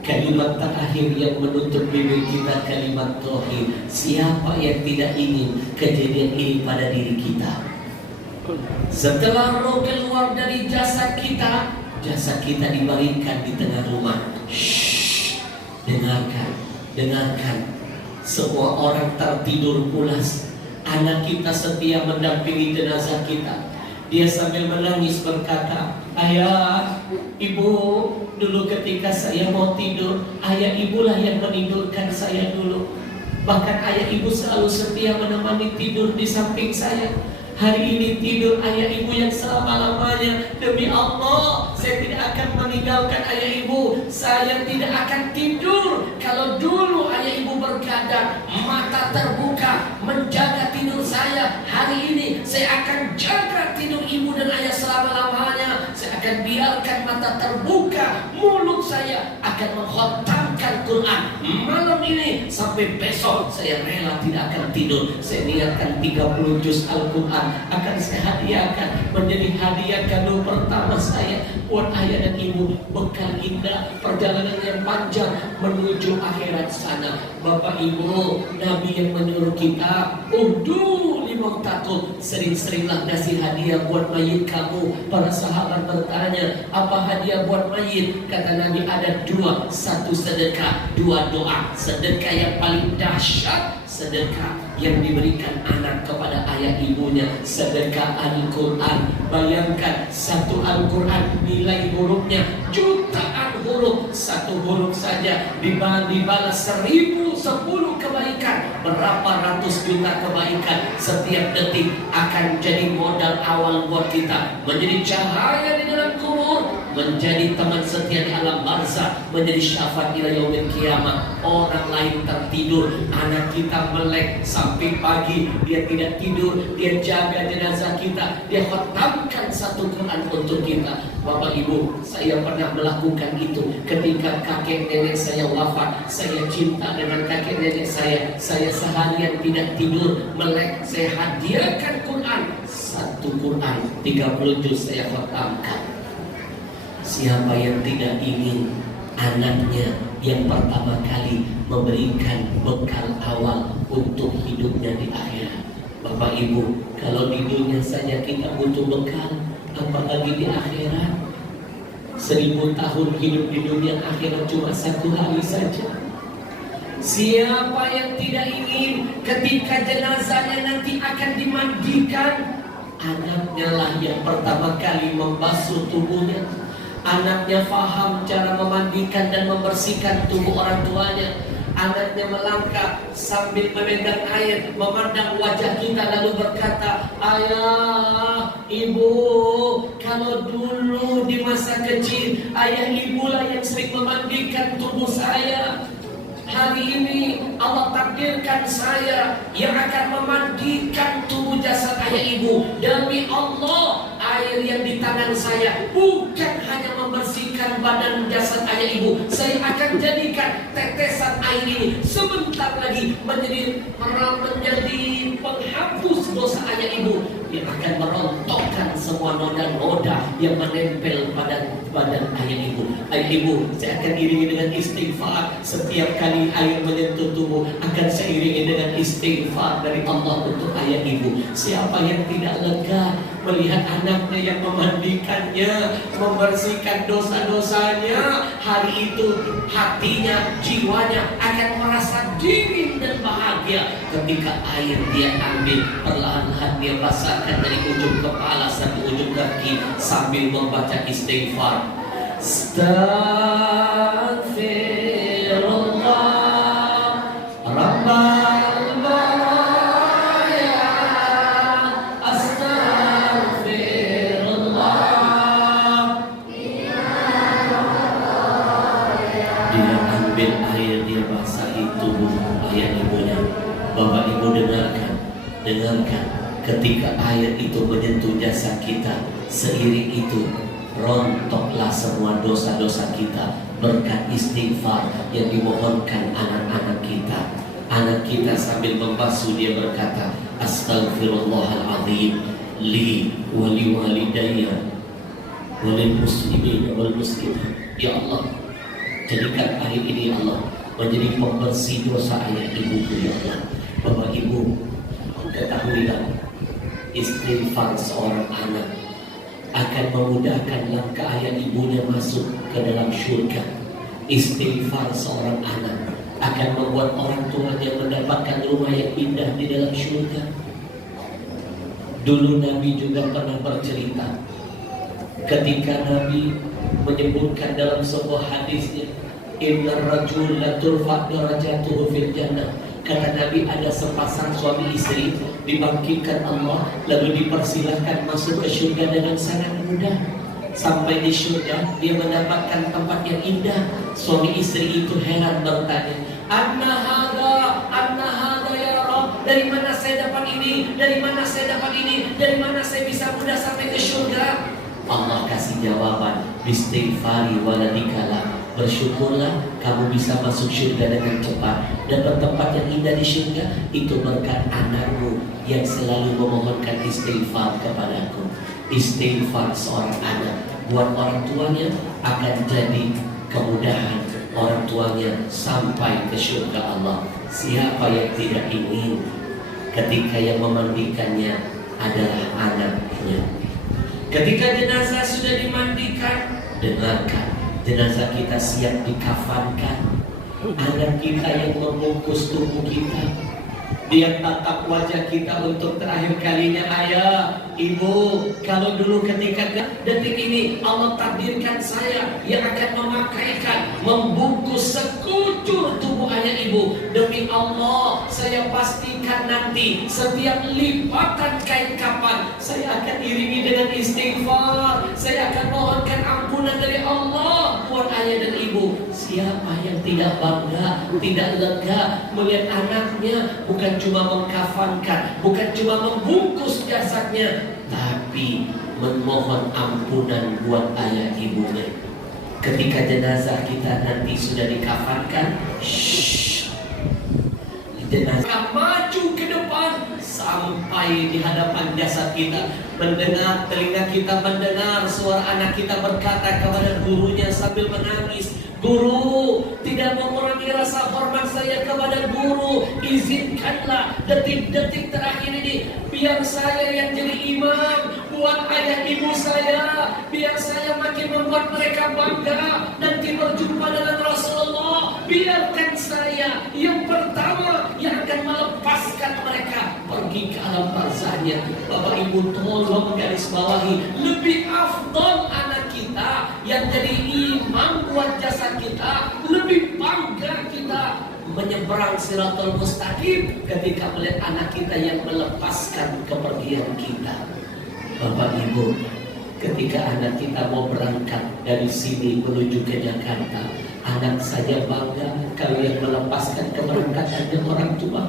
Kalimat terakhir yang menutup bibir kita kalimat tauhid. Siapa yang tidak ingin kejadian ini pada diri kita? Setelah roh keluar dari jasad kita diberikan di tengah rumah. Shh, dengarkan. Semua orang tertidur pulas. Anak kita setia mendampingi jenazah kita. Dia sambil menangis berkata, ayah, ibu, dulu ketika saya mau tidur, ayah ibulah yang menidurkan saya dulu. Bahkan ayah ibu selalu setia menemani tidur di samping saya. Hari ini tidur ayah ibu yang selama-lamanya. Demi Allah, saya tidak akan meninggalkan ayah ibu. Saya tidak akan tidur. Kalau dulu ayah ibu bergadang, mata terbuka, menjaga tidur saya. Hari ini saya akan jaga tidur ibu dan ayah selama-lamanya. Saya akan biarkan mata terbuka, mulut saya akan mengkhatamkan Quran. Malam ini sampai besok saya rela tidak akan tidur. Saya niatkan 30 juz Al-Quran akan saya hadiahkan menjadi hadiah kado pertama saya buat ayah dan ibu. Bekal indah perjalanan yang panjang menuju akhirat sana. Bapak ibu, Nabi yang menyuruh kita limau takut, sering-seringlah kasih hadiah buat mayit kamu. Para sahabat bertanya, apa hadiah buat mayit? Kata Nabi ada dua, satu sedekah, dua doa. Sedekah yang paling dahsyat, sedekah yang diberikan anak kepada ayah ibunya, sedekah Al-Quran. Bayangkan satu Al-Quran nilai hurufnya jutaan huruf. Satu huruf saja dibalas 1010 kebaikan. Berapa ratus juta kebaikan setiap detik akan jadi modal awal buat kita menjadi cahaya di dalam kubur, menjadi teman setia di alam barzakh, menjadi syafaat ila yaumil qiyamah. Orang lain tertidur, anak kita melek sampai pagi, dia tidak tidur, dia jaga jenazah kita, dia khatamkan satu Quran untuk kita. Bapak ibu, saya pernah melakukan itu ketika kakek nenek saya wafat. Saya cinta dengan kakek nenek saya seharian tidak tidur, melek, saya hadiahkan Quran. Satu Quran 30 juz saya khatamkan. Siapa yang tidak ingin anaknya yang pertama kali memberikan bekal awal untuk hidupnya di akhirat. Bapak Ibu, kalau di dunia saja kita butuh bekal, apalagi di akhirat. 1000 tahun hidup di dunia, akhirat cuma 1 hari saja. Siapa yang tidak ingin ketika jenazahnya nanti akan dimandikan, anaknya lah yang pertama kali membasuh tubuhnya. Anaknya faham cara memandikan dan membersihkan tubuh orang tuanya. Anaknya melangkah sambil memegang air, memandang wajah kita lalu berkata, ayah, ibu, kalau dulu di masa kecil ayah ibulah yang sering memandikan tubuh saya. Hari ini Allah takdirkan saya yang akan memandikan tubuh jasad ayah ibu. Demi Allah, air yang di tangan saya bukan hanya membersihkan badan jasad ayah ibu. Saya akan jadikan tetesan air ini sebentar lagi menjadi penghapus dosa ayah ibu, yang akan merontokkan semua noda-noda yang menempel pada badan ayah ibu. Ayah ibu, saya akan iringi dengan istighfar. Setiap kali air menyentuh tubuh, akan saya iringi dengan istighfar dari Allah untuk ayah ibu. Siapa yang tidak lega melihat anaknya yang memandikannya, membersihkan dosa-dosanya, hari itu hatinya, jiwanya akan merasa dingin dan bahagia ketika air dia ambil, perlahan-lahan dia basahkan dari ujung kepala sampai ujung kaki sambil membaca istighfar. Astaghfirullah Rabbal baraya, astaghfirullah. Dia ambil air, dia basahi tubuh ayah ibunya. Bapak ibu dengarkan, ketika air itu menyentuh jasad kita, seiring itu rontoklah semua dosa-dosa kita berkat istighfar yang dimohonkan anak-anak kita. Anak kita sambil membasuh dia berkata, astaghfirullahaladzim li wali walidayya walil muslimin wal muslimat. Ya Allah, jadikan air ini ya Allah menjadi pembersih dosa ayah ibuku ya Allah. Bapak ibu, ketahuilah, istighfar seorang anak akan memudahkan langkah ayah ibunya masuk ke dalam syurga. Istighfar seorang anak akan membuat orang tuanya mendapatkan rumah yang indah di dalam syurga. Dulu Nabi juga pernah bercerita, ketika Nabi menyebutkan dalam sebuah hadisnya, innar rajul la turfa darajatuhu fil jannah. Kata Nabi, ada sepasang suami istri dibangkitkan Allah lalu dipersilahkan masuk ke surga dengan sangat mudah. Sampai di surga dia mendapatkan tempat yang indah. Suami istri itu heran bertanya, anna hada ya Rabb, dari mana saya dapat ini, dari mana saya dapat ini, dari mana saya bisa mudah sampai ke surga? Allah kasih jawaban, istighfari waladikala, bersyukurlah kamu bisa masuk surga dengan cepat dan bertempat yang indah di surga. Itu berkat anakmu yang selalu memohonkan istighfar kepadaku. Istighfar seorang anak buat orang tuanya akan jadi kemudahan orang tuanya sampai ke surga Allah. Siapa yang tidak ingin ketika yang memandikannya adalah anaknya? Ketika jenazah sudah dimandikan, dengarkan, jenazah kita siap dikafankan. Anak kita yang membungkus tubuh kita, dia tatap wajah kita untuk terakhir kalinya. Ayah, ibu, kalau dulu ketika detik ini Allah takdirkan saya yang akan memakaikan, membungkus sekujur tubuh ayah ibu. Demi Allah, saya pastikan nanti setiap lipatan kain kapan saya akan iringi dengan istighfar. Saya akan mohonkan ampunan dari Allah buat ayah dan ibu. Siapa yang tidak bangga, tidak lega melihat anaknya bukan cuma mengkafankan, bukan cuma membungkus jasadnya, tapi memohon ampunan buat ayah ibunya. Ketika jenazah kita nanti sudah dikafankan, jenazah maju ke depan sampai di hadapan jasad kita, mendengar, telinga kita mendengar suara anak kita berkata kepada gurunya sambil menangis, Guru, tidak mengurangi rasa hormat saya kepada guru. Izinkanlah detik-detik terakhir ini biar saya yang jadi imam buat ayah ibu saya, biar saya makin membuat mereka bangga nanti berjumpa dengan Rasulullah. Biarkan saya yang pertama yang akan melepaskan mereka pergi ke alam barzahnya. Bapak Ibu tolong garis bawahi, lebih afdal anak kita yang jadi imam buat jasa kita, lebih bangga kita menyeberang Siratul Mustaqim ketika melihat anak kita yang melepaskan kepergian kita. Bapak Ibu, ketika anak kita mau berangkat dari sini menuju ke Jakarta, anak saja bangga kalau yang melepaskan keberangkatannya orang tua.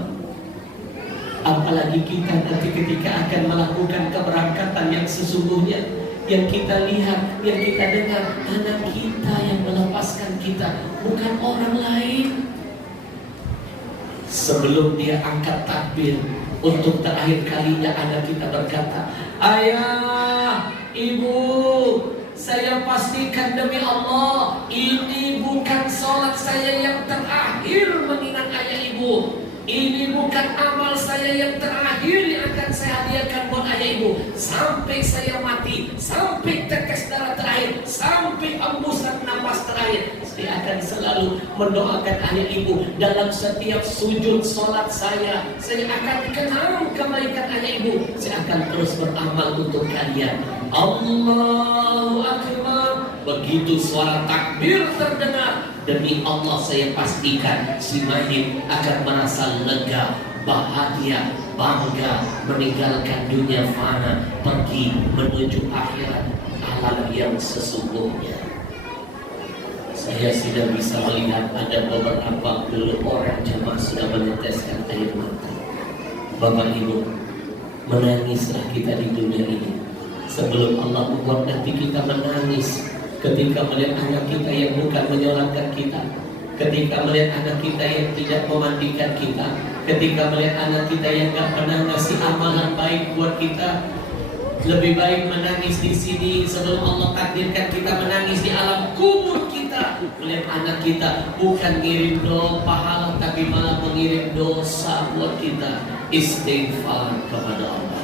Apalagi kita nanti ketika akan melakukan keberangkatan yang sesungguhnya, yang kita lihat, yang kita dengar, anak kita yang melepaskan kita, bukan orang lain. Sebelum dia angkat takbir untuk terakhir kalinya, anak kita berkata, ayah, ibu, saya pastikan demi Allah ini bukan sholat saya yang terakhir mengingat ayah ibu. Ini bukan amal saya yang terakhir yang akan saya hadiahkan buat ayah ibu. Sampai saya mati, sampai tetes darah terakhir, sampai hembusan napas terakhir, saya akan selalu mendoakan ayah ibu. Dalam setiap sujud sholat saya akan kenal kebaikan ayah ibu. Saya akan terus beramal untuk kalian. Allahu Akbar. Begitu suara takbir terdengar, demi Allah saya pastikan si mayit akan merasa lega, bahagia, bangga, meninggalkan dunia fana, pergi menuju akhirat alam yang sesungguhnya. Saya sudah bisa melihat ada beberapa geluh orang jemaah sudah meneteskan air mata. Bapak Ibu, menangislah kita di dunia ini sebelum Allah membuat nanti kita menangis. Ketika melihat anak kita yang bukan menyolatkan kita, ketika melihat anak kita yang tidak memandikan kita, ketika melihat anak kita yang gak pernah ngasih amalan baik buat kita, lebih baik menangis di sini sebelum Allah takdirkan kita menangis di alam kubur kita. Melihat anak kita bukan ngirim doa pahala, tapi malah mengirim dosa buat kita. Istighfar kepada Allah.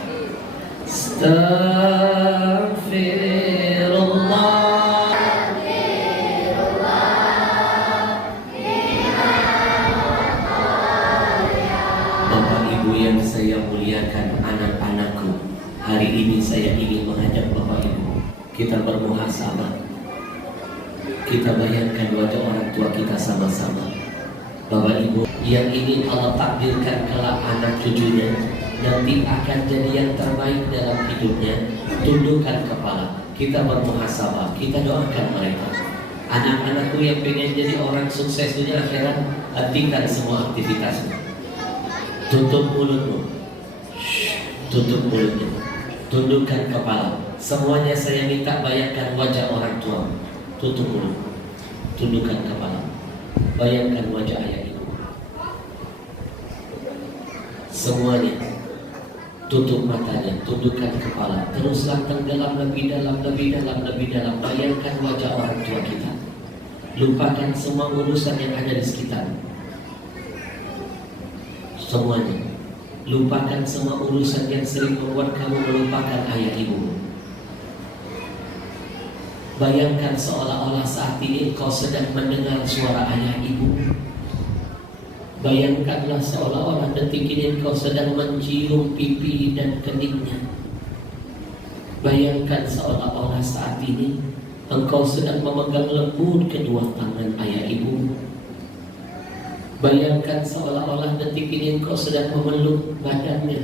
Astaghfirullah. Yang saya muliakan, anak-anakku, hari ini saya ingin mengajak Bapak Ibu kita bermuhasabah. Kita bayangkan wajah orang tua kita sama-sama. Bapak Ibu, yang ingin Allah takdirkan kelak anak cucunya nanti akan jadi yang terbaik dalam hidupnya, tundukkan kepala. Kita bermuhasabah, kita doakan mereka. Anak-anakku yang pengen jadi orang sukses dunia akhirat, hentikan semua aktivitasnya. Tutup mulutmu, tutup mulutmu, tundukkan kepala. Semuanya saya minta bayangkan wajah orang tua. Tutup mulut, tundukkan kepala. Bayangkan wajah ayah ibu. Semuanya tutup matanya, tundukkan kepala. Teruslah tenggelam lebih dalam, lebih dalam, lebih dalam. Bayangkan wajah orang tua kita. Lupakan semua urusan yang ada di sekitar. Semuanya, lupakan semua urusan yang sering membuat kamu melupakan ayah ibu. Bayangkan seolah-olah saat ini kau sedang mendengar suara ayah ibu. Bayangkanlah seolah-olah detik ini kau sedang mencium pipi dan keningnya. Bayangkan seolah-olah saat ini engkau sedang memegang lembut kedua tangan ayah ibu. Bayangkan seolah-olah detik ini engkau sedang memeluk badannya,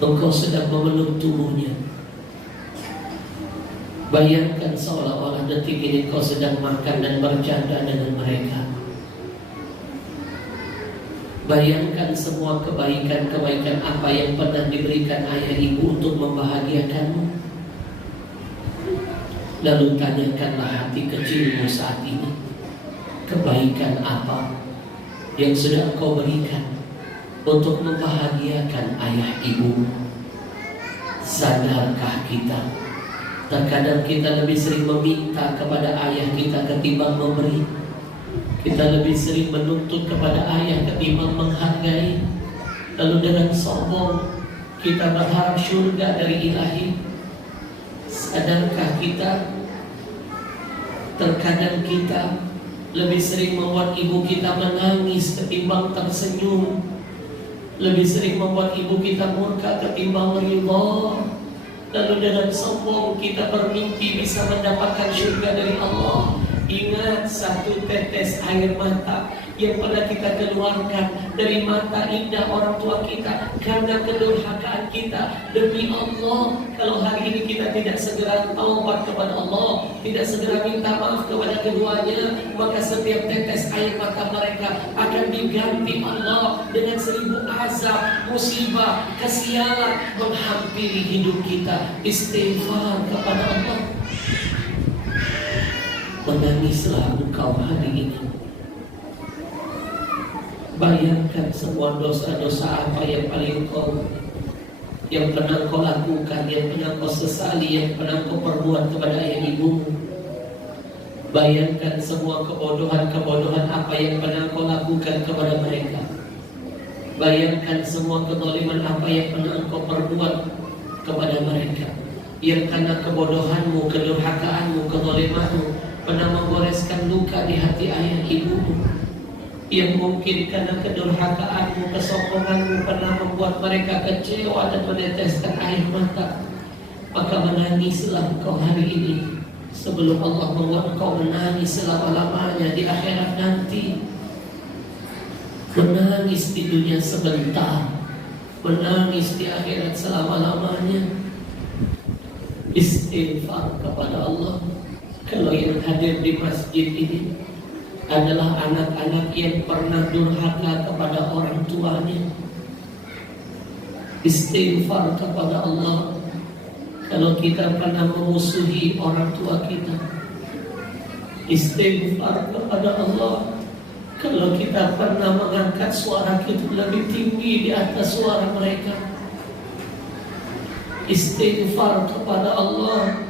engkau sedang memeluk tubuhnya. Bayangkan seolah-olah detik ini engkau sedang makan dan bercanda dengan mereka. Bayangkan semua kebaikan-kebaikan apa yang pernah diberikan ayah ibu untuk membahagiakanmu. Lalu tanyakanlah hati kecilmu saat ini, kebaikan apa yang sudah engkau berikan untuk membahagiakan ayah ibu? Sadarkah kita Terkadang kita lebih sering meminta kepada ayah kita ketimbang memberi. Kita lebih sering menuntut kepada ayah ketimbang menghargai. Lalu dengan sombong kita berharap syurga dari ilahi. Sadarkah kita, terkadang kita lebih sering membuat ibu kita menangis ketimbang tersenyum, lebih sering membuat ibu kita murka ketimbang ridha. Lalu dengan sombong kita bermimpi bisa mendapatkan syurga dari Allah. Ingat, satu tetes air mata yang pernah kita keluarkan dari mata indah orang tua kita karena kedurhakaan kita demi Allah. Kalau hari ini kita tidak segera taubat kepada Allah, tidak segera minta maaf kepada keduanya, maka setiap tetes air mata mereka akan diganti Allah dengan 1000 azab, musibah, kesialan menghampiri hidup kita. Istighfar kepada Allah. Menangislah engkau hari ini. Bayangkan semua dosa-dosa apa yang pernah kau lakukan, yang pernah kau sesali, yang pernah kau perbuat kepada ayah ibumu. Bayangkan semua kebodohan-kebodohan apa yang pernah kau lakukan kepada mereka. Bayangkan semua kezaliman apa yang pernah kau perbuat kepada mereka, yang karena kebodohanmu, kedurhakaanmu, kezalimanmu pernah menggoreskan luka di hati ayah ibumu, yang mungkin karena kedurhakaanmu, kesombonganmu pernah membuat mereka kecewa dan meneteskan air mata. Maka menangislah kau hari ini sebelum Allah membuat kau menangis selama-lamanya di akhirat nanti. Menangis di dunia sebentar, menangis di akhirat selama-lamanya. Istighfar kepada Allah. Kalau yang hadir di masjid ini adalah anak-anak yang pernah durhaka kepada orang tuanya, istighfar kepada Allah. Kalau kita pernah memusuhi orang tua kita, istighfar kepada Allah. Kalau kita pernah mengangkat suara kita lebih tinggi di atas suara mereka, istighfar kepada Allah.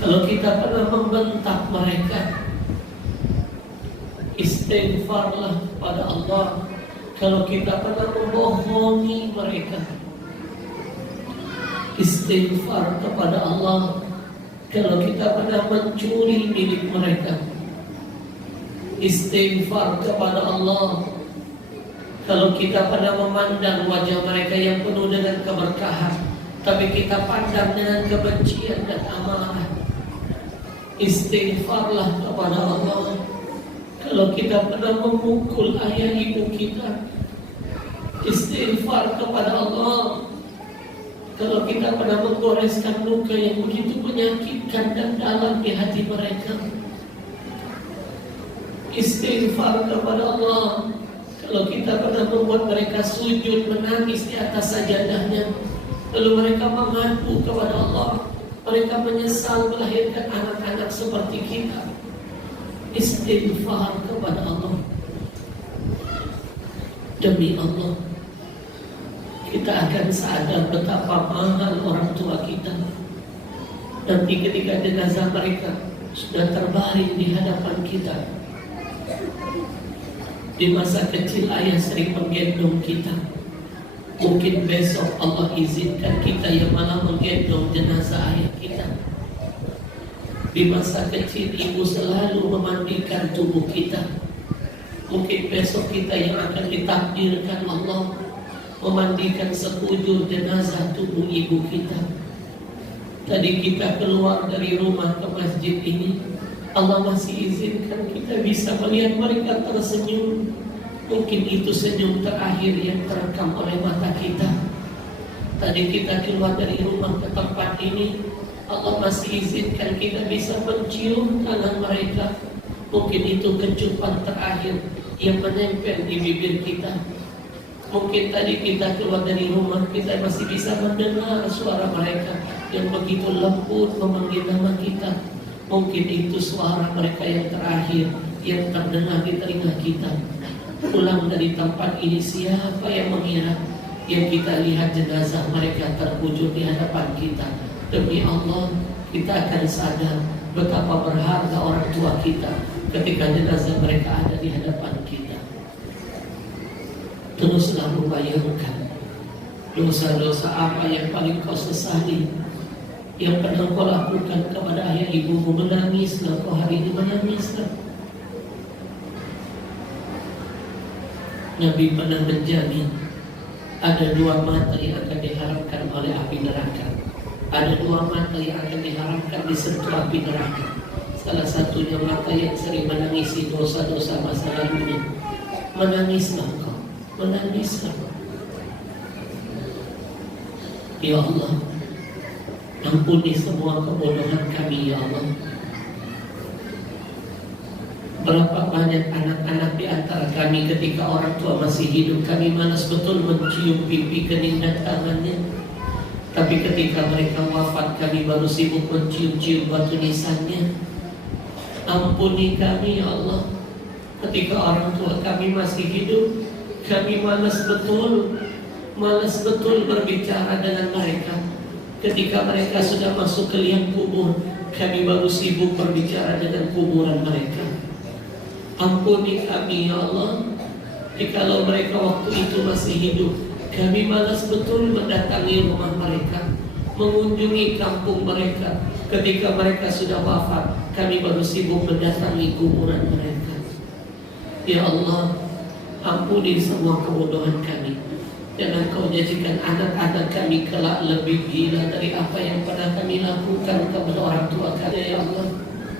Kalau kita pernah membentak mereka, istighfarlah kepada Allah. Kalau kita pernah membohongi mereka, istighfar kepada Allah. Kalau kita pernah mencuri milik mereka, istighfar kepada Allah. Kalau kita pernah memandang wajah mereka yang penuh dengan keberkahan, tapi kita pandang dengan kebencian dan amarah, istighfarlah kepada Allah. Kalau kita pernah memukul ayah ibu kita, istighfar kepada Allah. Kalau kita pernah menggoreskan luka yang begitu menyakitkan dan dalam di hati mereka, istighfar kepada Allah. Kalau kita pernah membuat mereka sujud menangis di atas sajadahnya, lalu mereka mengadu kepada Allah, mereka menyesal melahirkan anak-anak seperti kita, istighfar kepada Allah. Demi Allah, kita akan sadar betapa mahal orang tua kita. Nanti ketika jenazah mereka sudah terbaring di hadapan kita, di masa kecil ayah sering menggendong kita. Mungkin besok Allah izinkan kita yang malah menggendong jenazah ayah kita. Di masa kecil ibu selalu memandikan tubuh kita. Mungkin besok kita yang akan ditakdirkan Allah memandikan sekujur jenazah tubuh ibu kita. Tadi kita keluar dari rumah ke masjid ini, Allah masih izinkan kita bisa melihat mereka tersenyum. Mungkin itu senyum terakhir yang terekam oleh mata kita. Tadi kita keluar dari rumah ke tempat ini, Allah masih izinkan kita bisa mencium tangan mereka. Mungkin itu kecupan terakhir yang menempel di bibir kita. Mungkin tadi kita keluar dari rumah, kita masih bisa mendengar suara mereka yang begitu lembut memanggil nama kita. Mungkin itu suara mereka yang terakhir yang terdengar di telinga kita. Pulang dari tempat ini, siapa yang mengira yang kita lihat jenazah mereka terwujud di hadapan kita. Demi Allah, kita akan sadar betapa berharga orang tua kita ketika jenazah mereka ada di hadapan kita. Teruslah membayangkan dosa-dosa apa yang paling kau sesali, yang pernah kau lakukan kepada ayah ibumu. Menangislah kau hari ini, menangislah. Nabi pernah menjamin ada 2 mata yang akan diharamkan oleh api neraka. Ada 2 mata yang akan diharamkan disentuh api neraka. Salah satunya mata yang sering menangisi dosa-dosa masa lalunya. Menangislah kau, menangislah. Ya Allah, ampuni semua kebodohan kami, ya Allah. Berapa banyak anak-anak di antara kami ketika orang tua masih hidup, kami malas betul mencium pipi, kening dan tangannya. Tapi ketika mereka wafat, kami baru sibuk mencium-cium batu nisannya. Ampuni kami, ya Allah. Ketika orang tua kami masih hidup, kami malas betul berbicara dengan mereka. Ketika mereka sudah masuk ke liang kubur, kami baru sibuk berbicara dengan kuburan mereka. Ampuni kami, ya Allah. Jikalau mereka waktu itu masih hidup, kami malas betul mendatangi rumah mereka, mengunjungi kampung mereka. Ketika mereka sudah wafat, kami baru sibuk mendatangi kuburan mereka. Ya Allah, ampuni semua kebodohan kami. Jangan kau jadikan anak-anak kami kelak lebih gila dari apa yang pernah kami lakukan kepada orang tua kami. Ya Allah,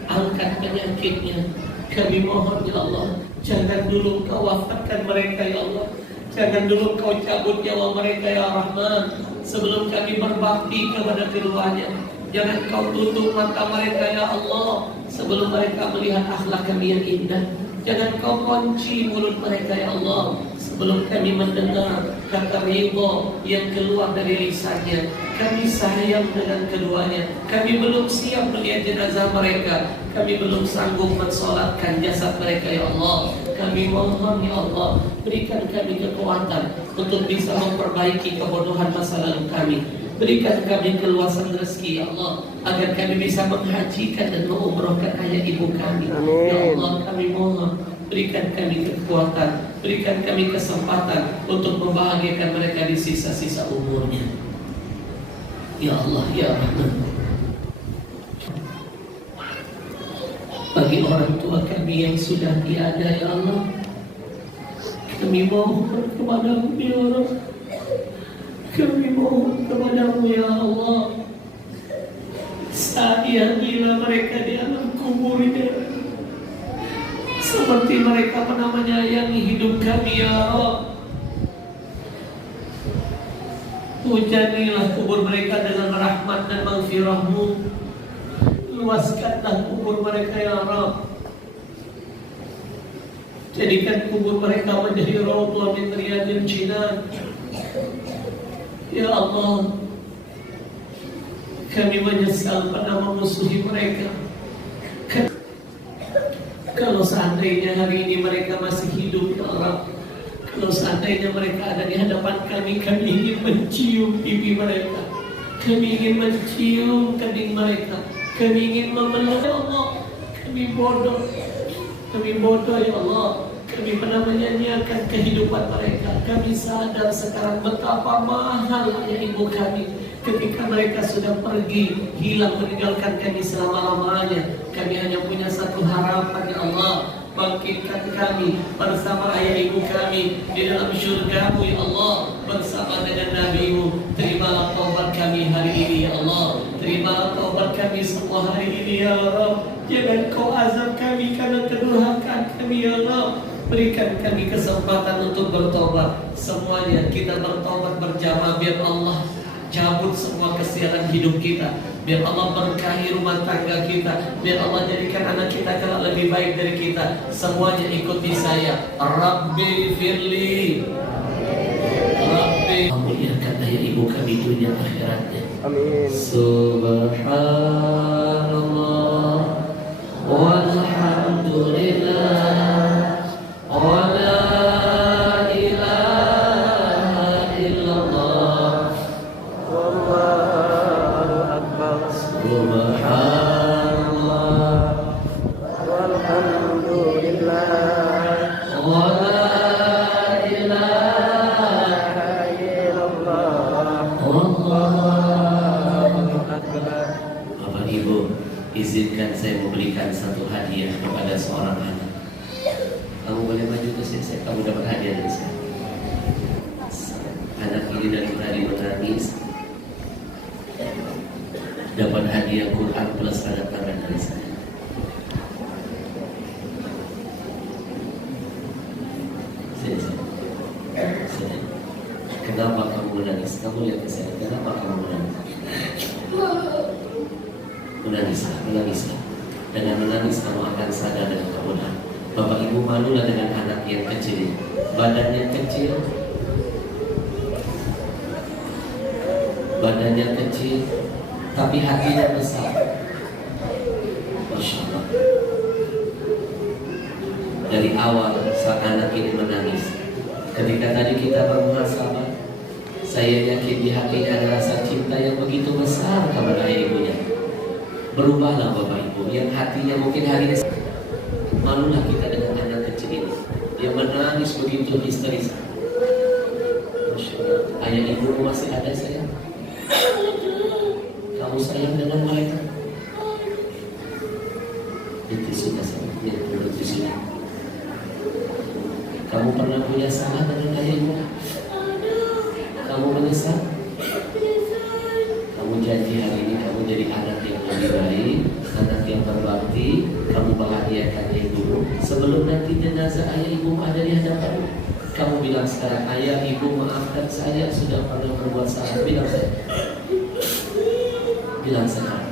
angkat penyakitnya. Kami mohon, ya Allah, jangan dulu kau wafatkan mereka, ya Allah. Jangan dulu kau cabut nyawa mereka, ya Rahman, sebelum kami berbakti kepada keduanya. Jangan kau tutup mata mereka, ya Allah, sebelum mereka melihat akhlak kami yang indah. Jangan kau kunci mulut mereka, ya Allah, sebelum kami mendengar kata ridha yang keluar dari lisannya. Kami sayang dengan keduanya. Kami belum siap melihat jenazah mereka. Kami belum sanggup mensolatkan jasad mereka, ya Allah. Kami mohon, ya Allah, berikan kami kekuatan untuk bisa memperbaiki kebodohan masa lalu kami. Berikan kami keluasan rezeki, ya Allah, agar kami bisa menghajikan dan mengumrohkan ayah ibu kami. Amin. Ya Allah, kami mohon, berikan kami kekuatan, berikan kami kesempatan untuk membahagiakan mereka di sisa-sisa umurnya. Ya Allah, ya Rahman. Bagi orang tua kami yang sudah tiada, ya Allah, kami mohon kepadamu, ya Allah. Kami mohon kepadamu, ya Allah. Sayangilah mereka di alam kuburnya, seperti mereka pernah menyayangi hidup kami, ya Allah. Hujanilah kubur mereka dengan rahmat dan maghfirah-Mu. Luaskanlah kubur mereka, ya Allah. Jadikan kubur mereka menjadi raudhah min riyadil jinan. Ya Allah, kami menyesal pernah memusuhi mereka. Kalau seandainya hari ini mereka masih hidup, ya Allah, kalau seandainya mereka ada di hadapan kami ingin mencium pipi mereka, kami ingin mencium kening mereka, kami ingin memeluk, ya Allah. Kami bodoh, ya Allah. Kami pernah menyanyiakan kehidupan mereka. Kami sadar sekarang betapa mahal ayah ibu kami ketika mereka sudah pergi, hilang, meninggalkan kami selama-lamanya. Kami hanya punya satu harapan, ya Allah, bangkitkan kami bersama ayah ibu kami di dalam syurga-Mu, ya Allah, bersama dengan Nabi-Mu. Terimalah taubat kami hari ini, ya Allah. Terimalah taubat kami semua hari ini, ya Allah. Jangan Kau azab kami karena kedurhakaan kami, ya Allah. Berikan kami kesempatan untuk bertobat. Semuanya kita bertobat berjamaah, biar Allah cabut semua kesialan hidup kita, biar Allah berkahi rumah tangga kita, biar Allah jadikan anak kita kelak lebih baik dari kita. Semuanya ikuti saya. Rabbi firli, Rabbi, muliakan ayah ibu kami dunia akhiratnya. Amin. Subhanallah walhamdulillah wa la ilaha illallah wallahu akbar. Subhanallah walhamdulillah wa la ilaha illallah illallah. akbar. Bapak Ibu, izinkan saya memberikan satu hadiah kepada seorang anak. Kamu boleh maju ke sini, kamu dapat hadiah dari saya. Anak ini dari tadi menangis, dapat hadiah Quran plus tanda tangan dari saya. Sini. Kenapa kamu menangis? Kamu lihat ke saya. Kenapa kamu menangis? Menangislah. Dengan menangis kamu akan sadar dengan kemudahan. Bapak Ibu malulah dengan anak yang kecil, badannya kecil, tapi hatinya besar. Masya Allah. Dari awal saat anak ini menangis, ketika tadi kita bermuhasabah, saya yakin di hatinya ada rasa cinta yang begitu besar kepada ayah ibunya. Berubahlah Bapak Ibu, yang hatinya mungkin hari ini malulah kita dengan anak kecil ini yang menangis begitu histeris. Masya Allah. Ayah ibu masih ada sayang? Kamu sayang dengan mereka? Itu sudah sayang. Itu sudah. Kamu pernah punya salah dengan ayah ibu? Kamu menyesal? Kamu janji hari ini kamu jadi anak yang lebih baik, anak yang berbakti. Kamu bahagiakan ibu. Sebelum nanti jenazah ayah ibu ada di hadapan, kamu bilang sekarang, ayah ibu maafkan saya sudah pernah berbuat salah. Bilang saya. Bilang sekarang.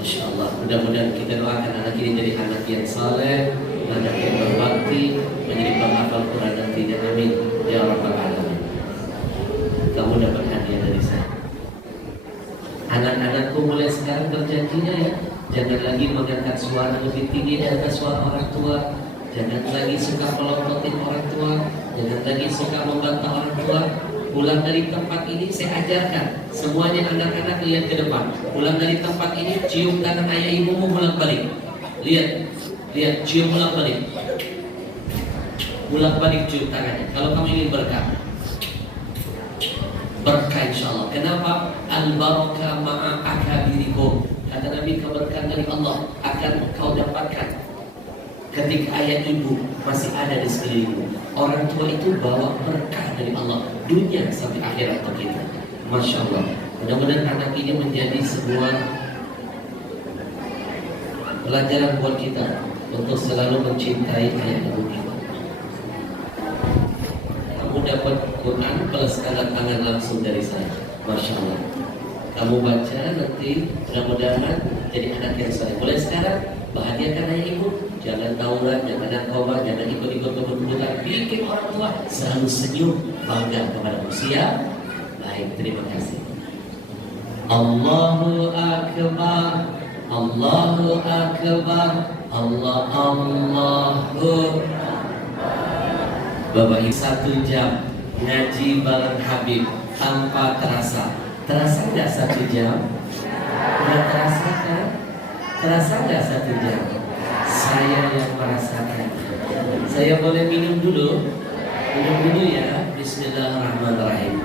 Masya Allah. Mudah-mudahan kita doakan anak ini jadi anak yang saleh, anak yang berbakti, menjadi penghafal Quran nantinya. Amin ya rabbal alamin. Kamu dapat hadiah dari saya. Anak-anakku mulai sekarang berjanjinya ya, jangan lagi mengangkat suara lebih tinggi dari suara orang tua, jangan lagi suka melompotin orang tua, jangan lagi suka membantah orang tua. Pulang dari tempat ini saya ajarkan semuanya anak-anak lihat ke depan. Pulang dari tempat ini cium tangan ayah ibumu bolak balik. Lihat cium bolak balik. Bolak balik cium tangannya. Kalau kamu ingin berkah insyaAllah. Kenapa? Al-barakah ma'a akabirikum. Kata Nabi, keberkahan dari Allah akan kau dapatkan ketika ayah ibu masih ada di sekelilingmu. Orang tua itu bawa berkah dari Allah, dunia sampai akhirat kita. Masya Allah. Mudah-mudahan anak ini menjadi sebuah pelajaran buat kita untuk selalu mencintai ayah ibu kita. Kamu dapat Quran plus tanda tangan langsung dari saya. Masya Allah. Kamu baca nanti, mudah-mudahan jadi anak yang saleh. Mulai sekarang bahagiakan ayah ibu. Jangan tauran, jangan narkoba, jangan ikut-ikut kebun-kebunan. Bikin orang tua selalu senyum, bangga kepada usia. Baik, terima kasih. Allahu Akbar, Allahu Akbar, Allahu. Bapak Ibu, 1 jam ngaji bareng Habib tanpa terasa. Terasa nggak 1 jam? Nggak terasa kan? Terasa nggak 1 jam? Saya yang merasakan. Saya boleh minum dulu? Minum dulu ya. Bismillahirrahmanirrahim.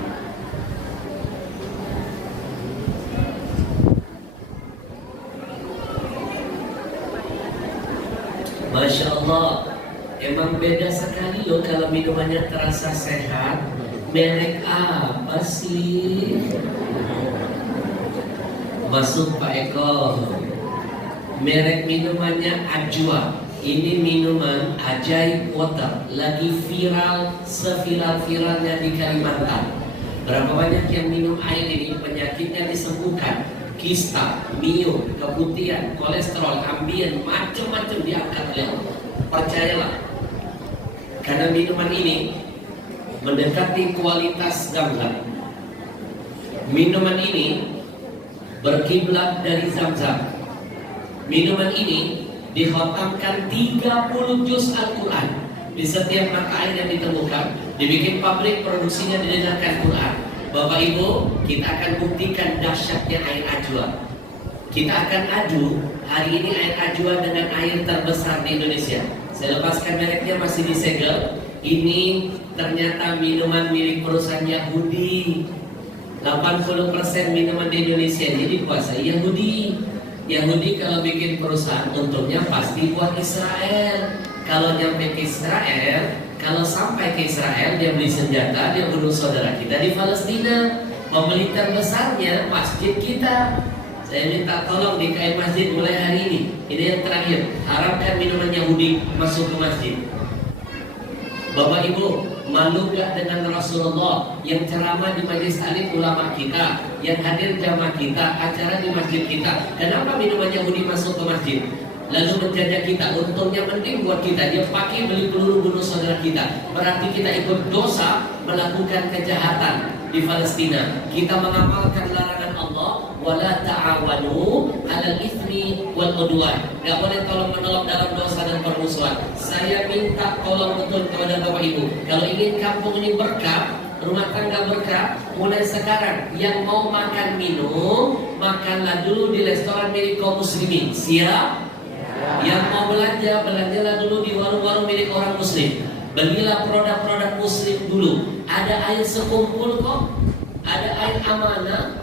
Masya Allah. Emang beda sekali loh kalau minumannya terasa sehat. Merek apa sih? Masuk Pak Eko. Merek minumannya Ajwa. Ini minuman Ajaib Water, lagi viral, seviral-viralnya di Kalimantan. Berapa banyak yang minum air ini, penyakitnya disembuhkan. Kista, mio, keputihan, kolesterol, ambien, macam-macam diangkat oleh Allah. Percayalah, karena minuman ini mendekati kualitas Zam-Zam. Minuman ini berkiblat dari Zam-Zam. Minuman ini dikhatamkan 30 juz Al-Quran di setiap mata air yang ditemukan. Dibikin pabrik, produksinya didengarkan Quran. Bapak Ibu, kita akan buktikan dahsyatnya air ajwa. Kita akan adu hari ini air ajwa dengan air terbesar di Indonesia. Saya lepaskan mereknya, masih disegel. Ini ternyata minuman milik perusahaan Yahudi. 80% minuman di Indonesia ini dikuasai Yahudi. Yahudi kalau bikin perusahaan untungnya pasti buat Israel. Kalau nyampe ke Israel, kalau sampai ke Israel dia beli senjata, dia bunuh saudara kita di Palestina. Pembeli terbesarnya masjid kita. Saya minta tolong DKI masjid mulai hari ini. Ini yang terakhir. Harapkan minuman Yahudi masuk ke masjid. Bapak Ibu, malu gak dengan Rasulullah yang ceramah di majelis taklim ulama kita, yang hadir jamaah kita, acara di masjid kita? Kenapa minuman Yahudi masuk ke masjid? Lalu menjajah kita, untungnya penting buat kita. Dia pakai beli peluru bunuh saudara kita. Berarti kita ikut dosa melakukan kejahatan di Palestina. Kita mengamalkan larangan Allah, wala ta'awanu 'alal itsmi wal 'udwan. Enggak boleh tolong-menolong dalam dosa dan permusuhan. Saya minta tolong betul kepada Bapak Ibu. Kalau ingin kampung ini berkah, rumah tangga berkah, mulai sekarang yang mau makan minum, makanlah dulu di restoran milik kaum muslimin. Siap? Yang mau belanja, belanjalah dulu di warung-warung milik orang muslim. Belilah produk-produk muslim dulu. Ada air sekumpul kok, ada air amanah.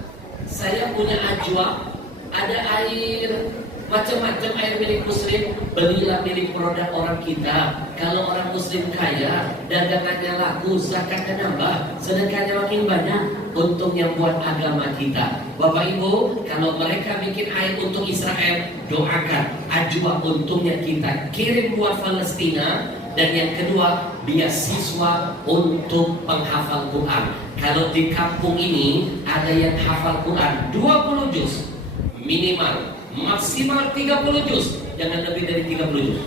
Saya punya ajwa, ada air macam-macam air milik muslim. Belilah milik produk orang kita. Kalau orang muslim kaya, dagangannya laku, zakatnya nambah, sedekahnya makin banyak. Untungnya buat agama kita. Bapak Ibu, kalau mereka bikin air untuk Israel, doakan ajwa untungnya kita kirim buat Palestina. Dan yang kedua, beasiswa untuk penghafal Quran. Kalau di kampung ini ada yang hafal Quran 20 juz minimal, maksimal 30 juz, jangan lebih dari 30 juz.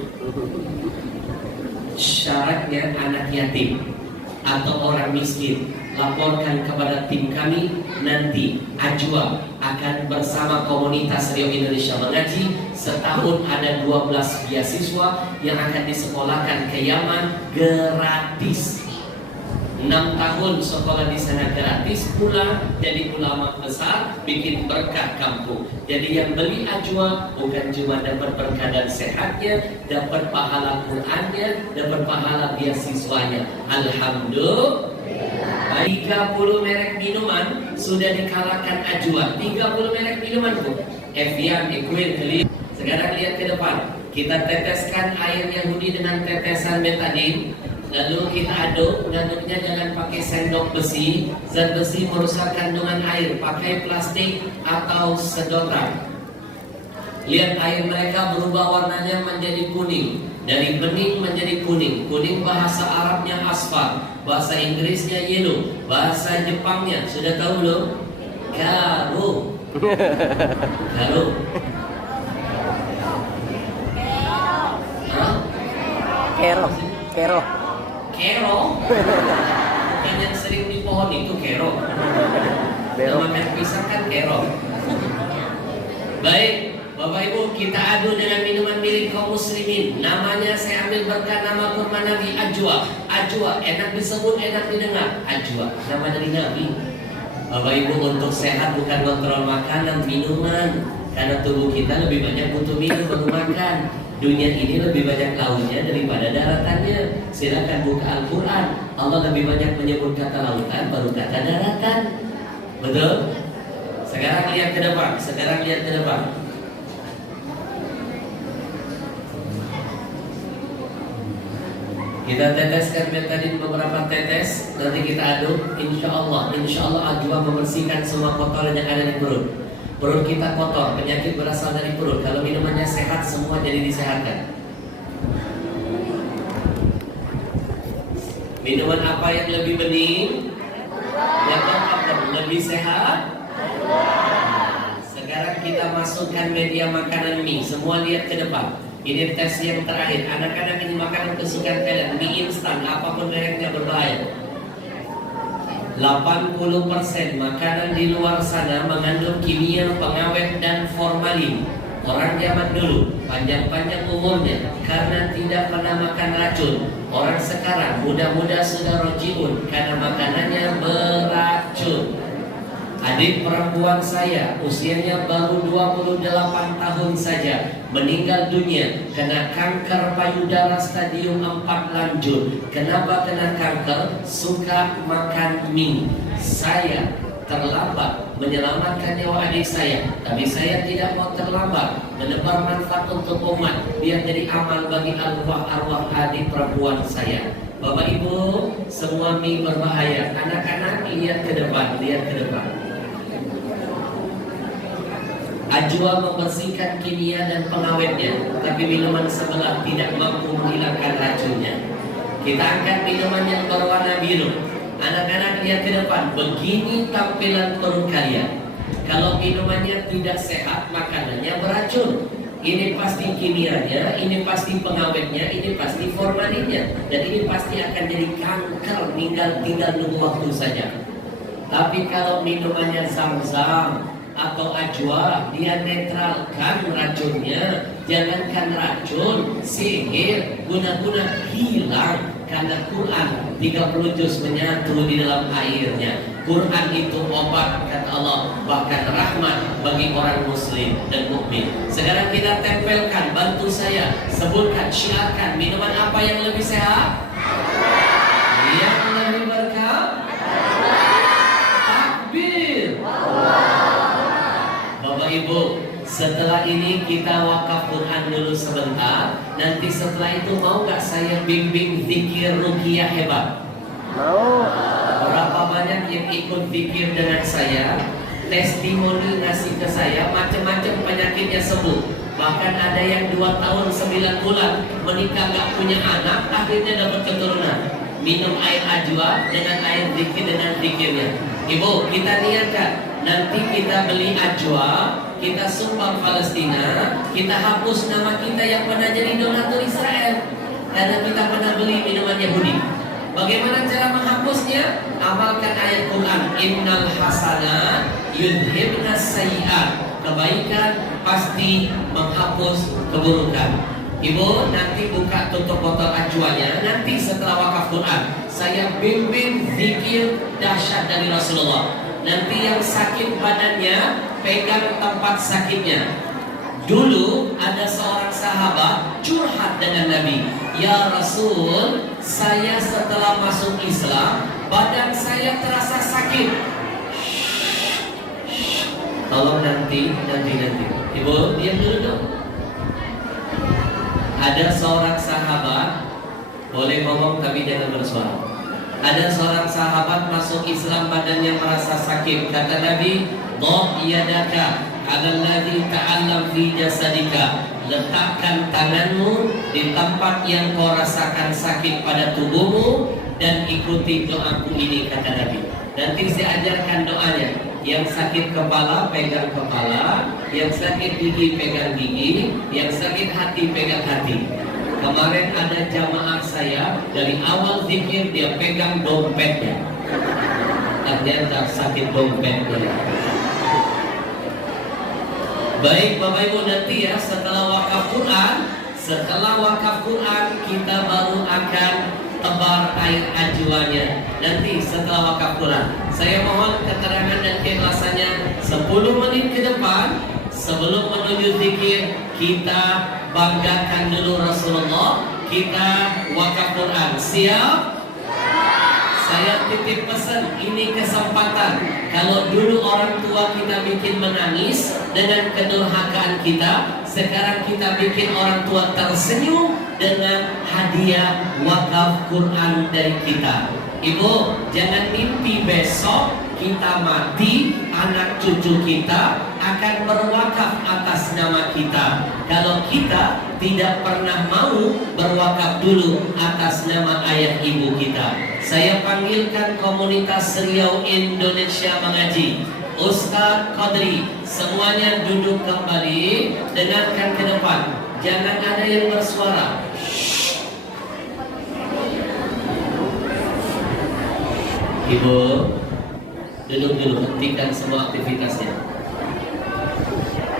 Syaratnya anak yatim atau orang miskin, laporkan kepada tim kami. Nanti Ajwa akan bersama komunitas Rio Indonesia Mengaji. Setahun ada 12 beasiswa yang akan disekolahkan ke Yaman gratis. 6 tahun sekolah di sana gratis, pulang jadi ulama besar, bikin berkah kampung. Jadi yang beli Ajwa bukan cuma dapat berkah dan sehatnya, dapat pahala Qur'annya, dapat pahala beasiswanya. Alhamdulillah. 30 merek minuman sudah dikalahkan Ajwa. 30 merek minuman Bu. Evian, Equin, Kelly. Sekarang lihat ke depan. Kita teteskan air Yahudi dengan tetesan betadine. Lalu kita aduk. Ngaduknya jangan pakai sendok besi. Zat besi merusak kandungan air. Pakai plastik atau sedotan. Lihat air mereka berubah warnanya menjadi kuning. Dari bening menjadi kuning. Kuning bahasa Arabnya asfar, bahasa Inggrisnya yellow, bahasa Jepangnya sudah tahu belum? Garu. Garu. Kero. Kero. Kero. Bukan yang sering di pohon itu kero. Makan pisang kan kero. Baik, Bapak Ibu, kita adu dengan minuman milik kaum muslimin. Namanya saya ambil berkah nama kurma Nabi, Ajwa. Ajwa, enak disebut, enak didengar. Ajwa, nama dari Nabi. Bapak Ibu, untuk sehat bukan kontrol makanan, minuman. Karena tubuh kita lebih banyak butuh minum baru makan. Dunia ini lebih banyak lautnya daripada daratannya. Silakan buka Al-Quran. Allah lebih banyak menyebut kata lautan baru kata daratan. Betul? Sekarang lihat ke depan. Sekarang lihat ke depan. Kita teteskan betadine beberapa tetes. Nanti kita aduk. Insya Allah Ajwa membersihkan semua kotoran yang ada di perut. Perut kita kotor, penyakit berasal dari perut. Kalau minumannya sehat, semua jadi disehatkan. Minuman apa yang lebih bening? Yang lebih sehat? Sekarang kita masukkan media makanan mie. Semua lihat ke depan. Ini tes yang terakhir. Anak-anak ini makanan kesukaan kalian. Mie instan, apapun mereknya berbahaya. 80% makanan di luar sana mengandung kimia, pengawet, dan formalin. Orang zaman dulu panjang-panjang umurnya karena tidak pernah makan racun. Orang sekarang muda-muda sudah rojiun karena makanannya beracun. Adik perempuan saya usianya baru 28 tahun saja meninggal dunia kena kanker payudara stadium 4 lanjut. Kenapa kena kanker? Suka makan mie. Saya terlambat menyelamatkan nyawa adik saya, tapi saya tidak mau terlambat menebar manfaat untuk umat biar jadi amal bagi arwah-arwah adik perempuan saya. Bapak Ibu, semua mie berbahaya. Anak-anak lihat ke depan, lihat ke depan. Ajwa membersihkan kimia dan pengawetnya, tapi minuman sebelah tidak mampu menghilangkan racunnya. Kita angkat minuman yang berwarna biru. Anak-anak lihat ke depan, begini tampilan perut kalian. Kalau minumannya tidak sehat, makanannya beracun. Ini pasti kimianya, ini pasti pengawetnya, ini pasti formalinnya, dan ini pasti akan jadi kanker, tinggal nunggu waktu saja. Tapi kalau minumannya Zam-Zam atau Ajwa, dia netralkan racunnya. Jangankan racun, sihir, guna-guna hilang. Karena Quran 30 juz menyatu di dalam airnya. Quran itu obat, kata Allah, bahkan rahmat bagi orang muslim dan mukmin. Sekarang kita tempelkan, bantu saya sebutkan, syiarkan minuman apa yang lebih sehat, yang lebih berkah. Takbir. Bapak Ibu, setelah ini kita wakaf Quran dulu sebentar. Nanti setelah itu mau gak saya bimbing zikir ruqyah hebat? Mau. Berapa banyak yang ikut zikir dengan saya? Testimoni ngasih ke saya, macam-macam penyakitnya sembuh. Bahkan ada yang 2 tahun 9 bulan menikah gak punya anak, akhirnya dapat keturunan. Minum air ajwa dengan air zikir dengan zikirnya. Ibu, kita niatkan, nanti kita beli ajwa, kita sumbang Palestina, kita hapus nama kita yang pernah jadi donatur Israel karena kita pernah beli minuman Yahudi. Bagaimana cara menghapusnya? Amalkan ayat Quran, innal hasanat yudhibnas sayyi'at. Kebaikan pasti menghapus keburukan. Ibu, nanti buka tutup botol ajwanya. Nanti setelah wakaf Quran, saya bimbing zikir dahsyat dari Rasulullah. Nanti yang sakit badannya pegang tempat sakitnya. Dulu ada seorang sahabat curhat dengan Nabi, ya Rasul, saya setelah masuk Islam badan saya terasa sakit. Tolong nanti. Ibu, diam dulu dong. Ada seorang sahabat, boleh ngomong tapi jangan bersuara. Ada seorang sahabat masuk Islam badannya merasa sakit. Kata Nabi, "Dhab yadaka 'alal ladzi ta'allam fi jasadika." Letakkan tanganmu di tempat yang kau rasakan sakit pada tubuhmu dan ikuti doaku ini, kata Nabi. Nanti saya ajarkan doanya. Yang sakit kepala pegang kepala, yang sakit gigi pegang gigi, yang sakit hati pegang hati. Kemarin ada jamaah saya dari awal zikir dia pegang dompetnya. Ternyata sakit dompetnya. Baik Bapak Ibu, nanti ya setelah wakaf Quran kita baru akan tebar air ajwanya. Nanti setelah wakaf Quran. Saya mohon keterangan dan keikhlasannya 10 menit ke depan sebelum menuju zikir kita banggakan dulu Rasulullah, kita wakaf Quran. Siap? Saya titip pesan, ini kesempatan. Kalau dulu orang tua kita bikin menangis dengan kedurhakaan kita, sekarang kita bikin orang tua tersenyum dengan hadiah wakaf Quran dari kita. Ibu, jangan mimpi besok kita mati, anak cucu kita akan berwakaf atas nama kita. Kalau kita tidak pernah mau berwakaf dulu atas nama ayah ibu kita. Saya panggilkan komunitas Riau Indonesia Mengaji, Ustadz Qadri, semuanya duduk kembali, dengarkan ke depan. Jangan ada yang bersuara. Ibu, duduk dulu, hentikan semua aktivitasnya.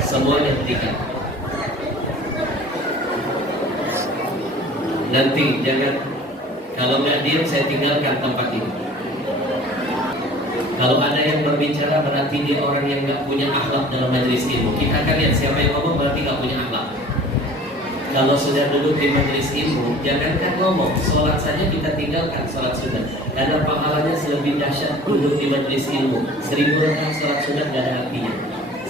Semuanya hentikan. Nanti jangan Kalau nggak diam, saya tinggalkan tempat ini. Kalau ada yang berbicara berarti dia orang yang nggak punya akhlak dalam majelis ilmu. Kita akan lihat siapa yang ngomong berarti nggak punya akhlak. Kalau sudah duduk di majelis ilmu, jangankan ngomong, sholat saja kita tinggalkan sholat sunat. Karena pahalanya lebih dahsyat duduk di majelis ilmu. 1000 rakaat sholat sunat nggak ada artinya.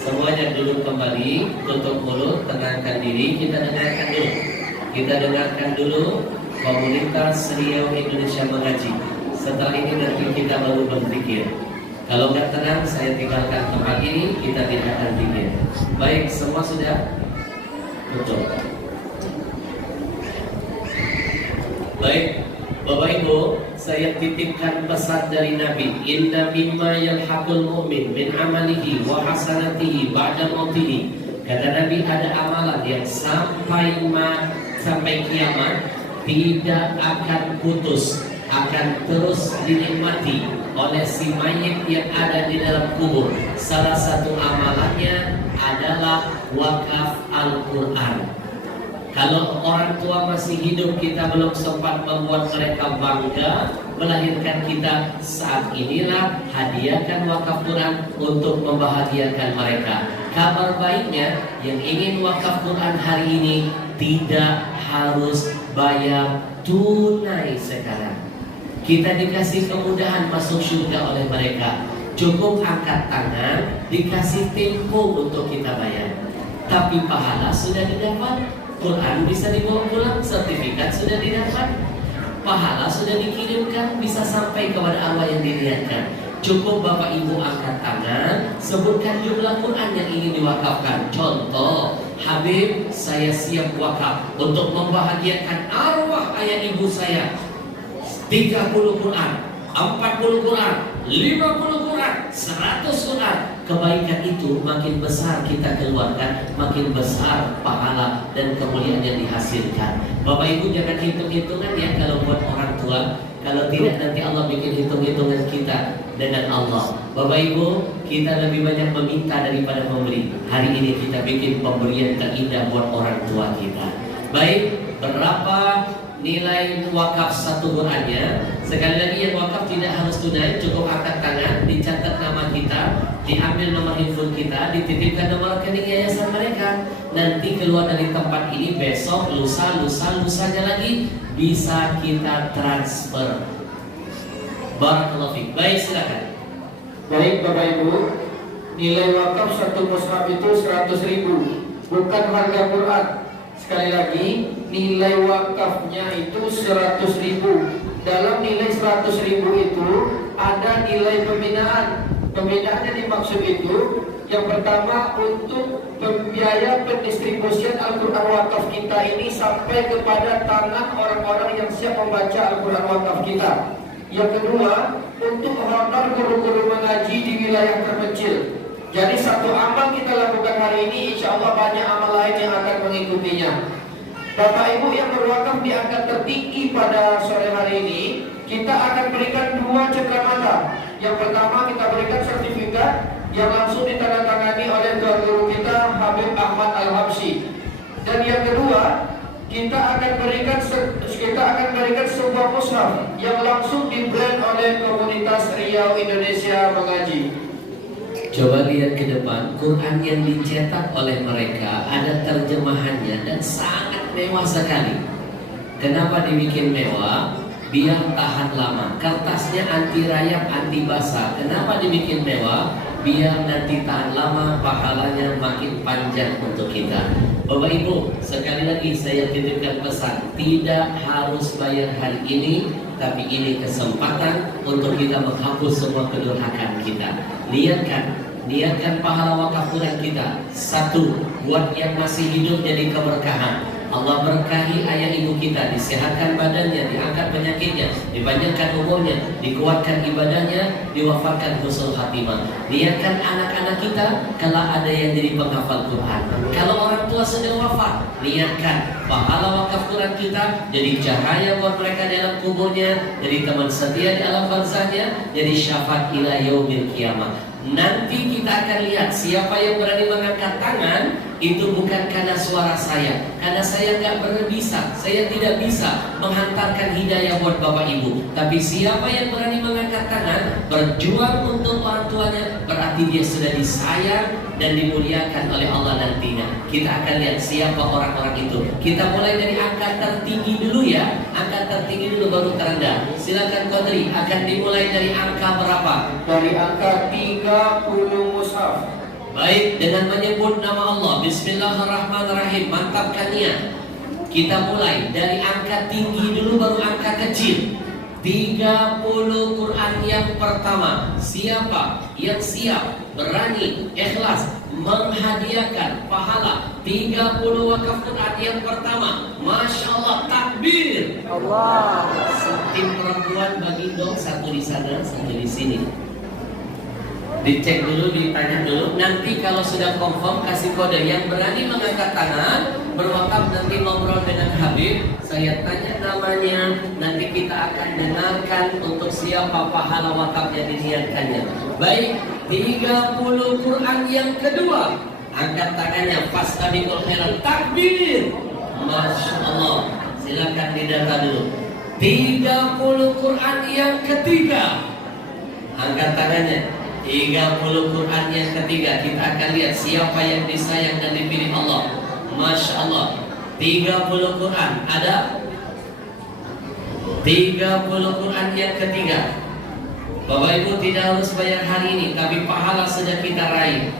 Semuanya duduk kembali, tutup mulut, tenangkan diri, kita dengarkan dulu. Kita dengarkan dulu komunitas Riau Indonesia Mengaji. Setelah ini nanti kita baru berzikir. Kalau nggak tenang, saya tinggalkan tempat ini, kita tidak akan zikir. Baik, semua sudah betul. Baik, Bapak Ibu, saya titipkan pesan dari Nabi. Inna mimma yalhaqul mu'min min amalihi wa hasanatihi ba'da mautihi. Kata Nabi, ada amalan yang sampai kiamat tidak akan putus, akan terus dinikmati oleh si mayit yang ada di dalam kubur. Salah satu amalannya adalah wakaf Al-Quran. Kalau orang tua masih hidup, kita belum sempat membuat mereka bangga melahirkan kita, saat inilah hadiahkan wakaf Quran untuk membahagiakan mereka. Kabar baiknya, yang ingin wakaf Quran hari ini tidak harus bayar tunai sekarang. Kita dikasih kemudahan masuk surga oleh mereka. Cukup angkat tangan, dikasih tempo untuk kita bayar. Tapi pahala sudah didapat. Quran bisa dibawa pulang, sertifikat sudah didapat, pahala sudah dikirimkan, bisa sampai kepada Allah yang diniatkan. Cukup Bapak Ibu angkat tangan, sebutkan jumlah Quran yang ingin diwakafkan. Contoh, Habib, saya siap wakaf untuk membahagiakan arwah ayah ibu saya. 30 Quran, 40 Quran, 50 Quran, 100 Quran. Kebaikan itu makin besar kita keluarkan, makin besar pahala dan kemuliaan yang dihasilkan. Bapak Ibu jangan hitung-hitungan ya kalau buat orang tua. Kalau tidak nanti Allah bikin hitung-hitungan kita dengan Allah. Bapak Ibu, kita lebih banyak meminta daripada memberi. Hari ini kita bikin pemberian terindah buat orang tua kita. Baik, berapa nilai wakaf satu Qurannya? Sekali lagi, yang wakaf tidak harus tunai, cukup angkat tangan, dicatat nama kita, diambil nomor handphone kita, dititipkan nomor rekening yayasan mereka. Nanti keluar dari tempat ini besok, lusanya lagi bisa kita transfer. Barakallahu fiik. Baik, silakan. Baik Bapak Ibu, nilai wakaf satu mushaf itu 100.000, bukan harga Quran. Sekali lagi, nilai wakafnya itu 100.000. Dalam nilai 100.000 itu ada nilai pembinaan. Pembinaan yang dimaksud itu, yang pertama untuk biaya pendistribusian Al-Quran wakaf kita ini sampai kepada tangan orang-orang yang siap membaca Al-Quran wakaf kita. Yang kedua, untuk honor guru-guru mengaji di wilayah terpencil. Jadi satu amal kita lakukan hari ini, insya Allah banyak amal lain yang akan mengikutinya. Bapak Ibu yang berwakaf di angka tertinggi pada sore hari ini, kita akan berikan 2 cendramata. Yang pertama, kita berikan sertifikat yang langsung ditandatangani oleh guru kita Habib Ahmad Al-Habsyi. Dan yang kedua, kita akan berikan sebuah mushaf yang langsung di-brand oleh komunitas Riau Indonesia Mengaji. Coba lihat ke depan, Quran yang dicetak oleh mereka ada terjemahannya dan sangat mewah sekali. Kenapa dibikin mewah? Biar tahan lama. Kertasnya anti rayap, anti basah. Kenapa dibikin mewah? Biar nanti tahan lama, pahalanya makin panjang untuk kita. Bapak Ibu, sekali lagi saya titipkan pesan, tidak harus bayar hari ini, tapi ini kesempatan untuk kita menghapus semua kedurhakaan kita. Niatkan pahala wakaf Quran kita. 1, buat yang masih hidup jadi keberkahan. Allah berkahi ayah ibu kita, disehatkan badannya, diangkat penyakitnya, dipanjangkan umurnya, dikuatkan ibadahnya, diwafatkan husnul khatimah. Niatkan anak-anak kita kalau ada yang jadi penghafal Quran. Kalau orang tua sudah wafat, niatkan pahala wakaf Quran kita jadi cahaya buat mereka dalam kuburnya, jadi teman setia di alam barzahnya, jadi syafaat ila yaumil qiyamah. Nanti kita akan lihat siapa yang berani mengangkat tangan itu bukan karena suara saya, karena saya saya tidak bisa menghantarkan hidayah buat Bapak Ibu. Tapi siapa yang berani mengangkat tangan, berjuang untuk orang tuanya, berarti dia sudah disayang dan dimuliakan oleh Allah nantinya. Kita akan lihat siapa orang-orang itu. Kita mulai dari angka tertinggi dulu ya. Angka tertinggi dulu baru terendah. Silakan Qadri, akan dimulai dari angka berapa? Dari angka 30 mushaf. Baik, dengan menyebut nama Allah, Bismillahirrahmanirrahim. Mantapkan niat. Kita mulai dari angka tinggi dulu baru angka kecil. 30 Quran yang pertama. Siapa yang siap, berani, ikhlas menghadiahkan pahala 30 wakaf Quran yang pertama? Masya Allah, takbir. Allah. Tim perempuan bagi dong, satu di sana, satu di sini. Dicek dulu, ditanya dulu. Nanti kalau sudah confirm kasih kode. Yang berani mengangkat tangan berwakaf, nanti ngobrol dengan Habib. Saya tanya namanya. Nanti kita akan dengarkan untuk siapa pahala wakaf yang diniatkannya. Baik, 30 Quran yang kedua. Angkat tangannya, fastabiqul khairat, takbir. Masya Allah. Silakan didata dulu. 30 Quran yang ketiga. Angkat tangannya. 30 Quran yang ketiga. Kita akan lihat siapa yang disayang dan dipilih Allah. Masya Allah. 30 Quran. Ada 30 Quran yang ketiga. Bapak Ibu tidak harus bayar hari ini, tapi pahala sudah kita raih.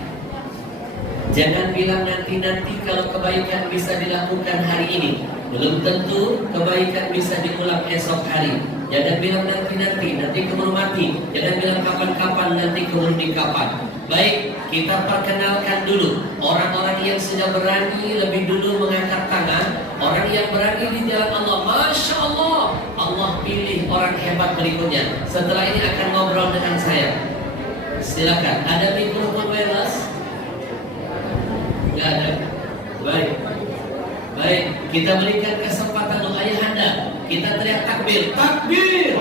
Jangan bilang nanti-nanti kalau kebaikan bisa dilakukan hari ini. Belum tentu kebaikan bisa diulang esok hari. Jangan bilang nanti keburu mati. Jangan bilang kapan-kapan, nanti keburu di kapan. Baik, kita perkenalkan dulu orang-orang yang sudah berani lebih dulu mengangkat tangan. Orang yang berani di jalan Allah. Masya Allah, Allah pilih orang hebat berikutnya. Setelah ini akan ngobrol dengan saya. Silakan. Ada mikrofon wireless? Enggak ada. Baik, kita berikan kesempatan untuk ayahanda. Kita teriak takbir, takbir.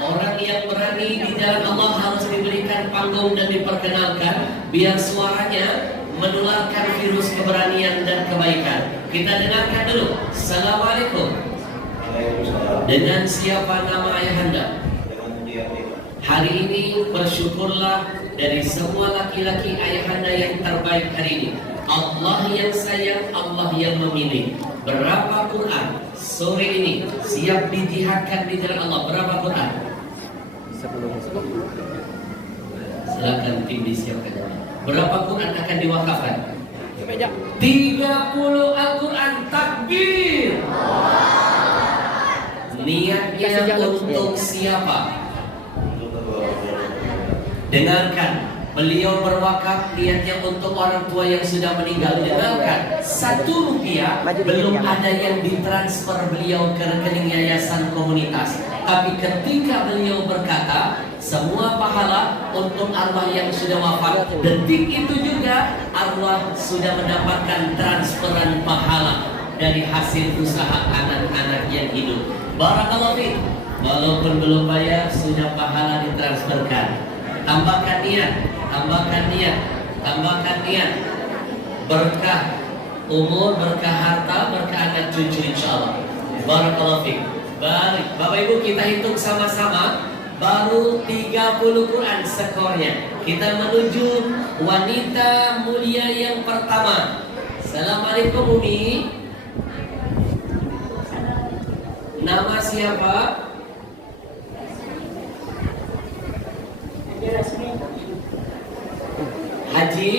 Orang yang berani di jalan Allah harus diberikan panggung dan diperkenalkan, biar suaranya menularkan virus keberanian dan kebaikan. Kita dengarkan dulu. Assalamualaikum. Dengan siapa nama ayahanda? Hari ini bersyukurlah dari semua laki-laki ayahanda yang terbaik hari ini. Allah yang sayang, Allah yang memilih. Berapa Quran sore ini siap dijihadkan di jalan Allah? Berapa Quran? Silakan tim disiapkan. Berapa Quran akan diwakafkan? 30 Al-Quran, takbir. Niatnya untuk siapa? Dengarkan. Beliau berwakaf niatnya untuk orang tua yang sudah meninggal. Dengarkan, 1 rupiah belum ada yang ditransfer beliau ke rekening yayasan komunitas. Tapi ketika beliau berkata, semua pahala untuk arwah yang sudah wafat, detik itu juga arwah sudah mendapatkan transferan pahala dari hasil usaha anak-anak yang hidup. Barakallahu fiik. Walaupun belum bayar, sudah pahala ditransferkan. Tambahkan niat, tambahkan niat, tambahkan niat. Berkah umur, berkah harta, berkah anak cucu insyaallah. Barakallahu fiik. Baik, Bapak Ibu kita hitung sama-sama. Baru 30 Quran skornya. Kita menuju wanita mulia yang pertama. Assalamualaikum Umi. Nama siapa? Haji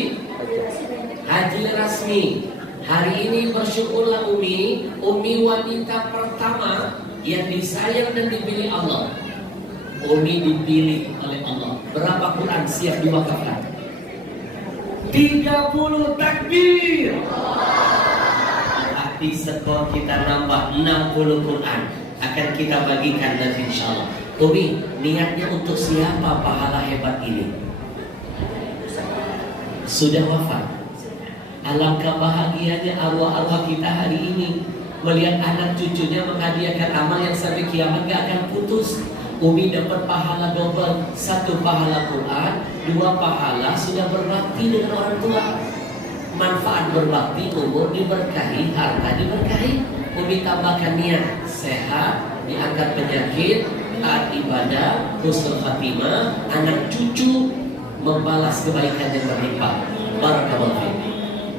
Rasmi. Hari ini bersyukurlah Umi wanita pertama yang disayang dan dipilih Allah. Umi dipilih oleh Allah. Berapa Quran siap diwakafkan? 30 takbir. Berarti skor kita nambah 60 Quran. Akan kita bagikan nanti insyaallah. Umi, niatnya untuk siapa pahala hebat ini? Sudah wafat. Alangkah bahagianya arwah-arwah kita hari ini melihat anak cucunya menghadiahkan amal yang sampai kiamat gak akan putus. Umi dapat pahala double. 1 pahala Quran, 2 pahala sudah berbakti dengan orang tua. manfaat berbakti, umur diberkahi, harta diberkahi. Umi tambahkan niat sehat, diangkat penyakit, taat ibadah, husnul khatimah, anak cucu membalas kebaikan yang berlimpah. Barakallahu fiik.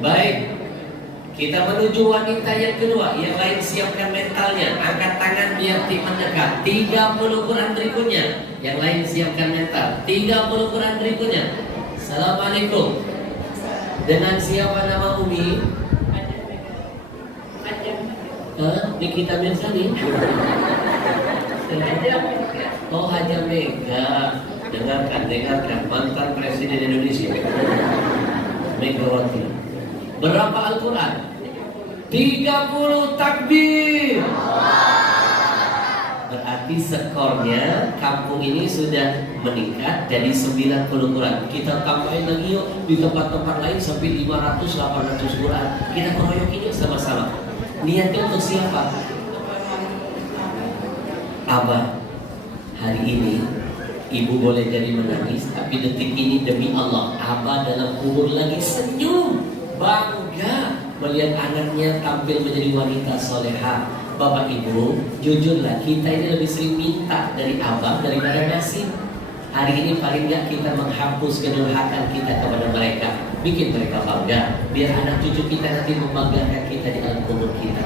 Baik, kita menuju wanita yang kedua. Yang lain siapkan mentalnya, angkat tangan biar tim mendekat. 30 Quran berikutnya. Yang lain siapkan mental. 30 Quran berikutnya. Assalamualaikum. Dengan siapa nama Umi? Nikita Mirzani. Oh, Haja Mega. Dengarkan mantan Presiden Indonesia Megawati. Berapa Al-Quran? 30 takbir. Berarti skornya kampung ini sudah meningkat jadi 90 Quran. Kita tambahin lagi yuk, di tempat-tempat lain sampai 500-800 Quran. Kita keroyokin yuk sama-sama. Niatnya untuk siapa? Abah, hari ini ibu boleh jadi menangis, tapi detik ini demi Allah, Abah dalam kubur lagi senyum, bangga melihat anaknya tampil menjadi wanita soleha. Bapak Ibu, jujurlah kita ini lebih sering minta dari Abah daripada ngasih. Hari ini paling nggak kita menghapus kedurhakan kita kepada mereka, bikin mereka bangga, biar anak cucu kita nanti membanggakan kita di alam kubur kita.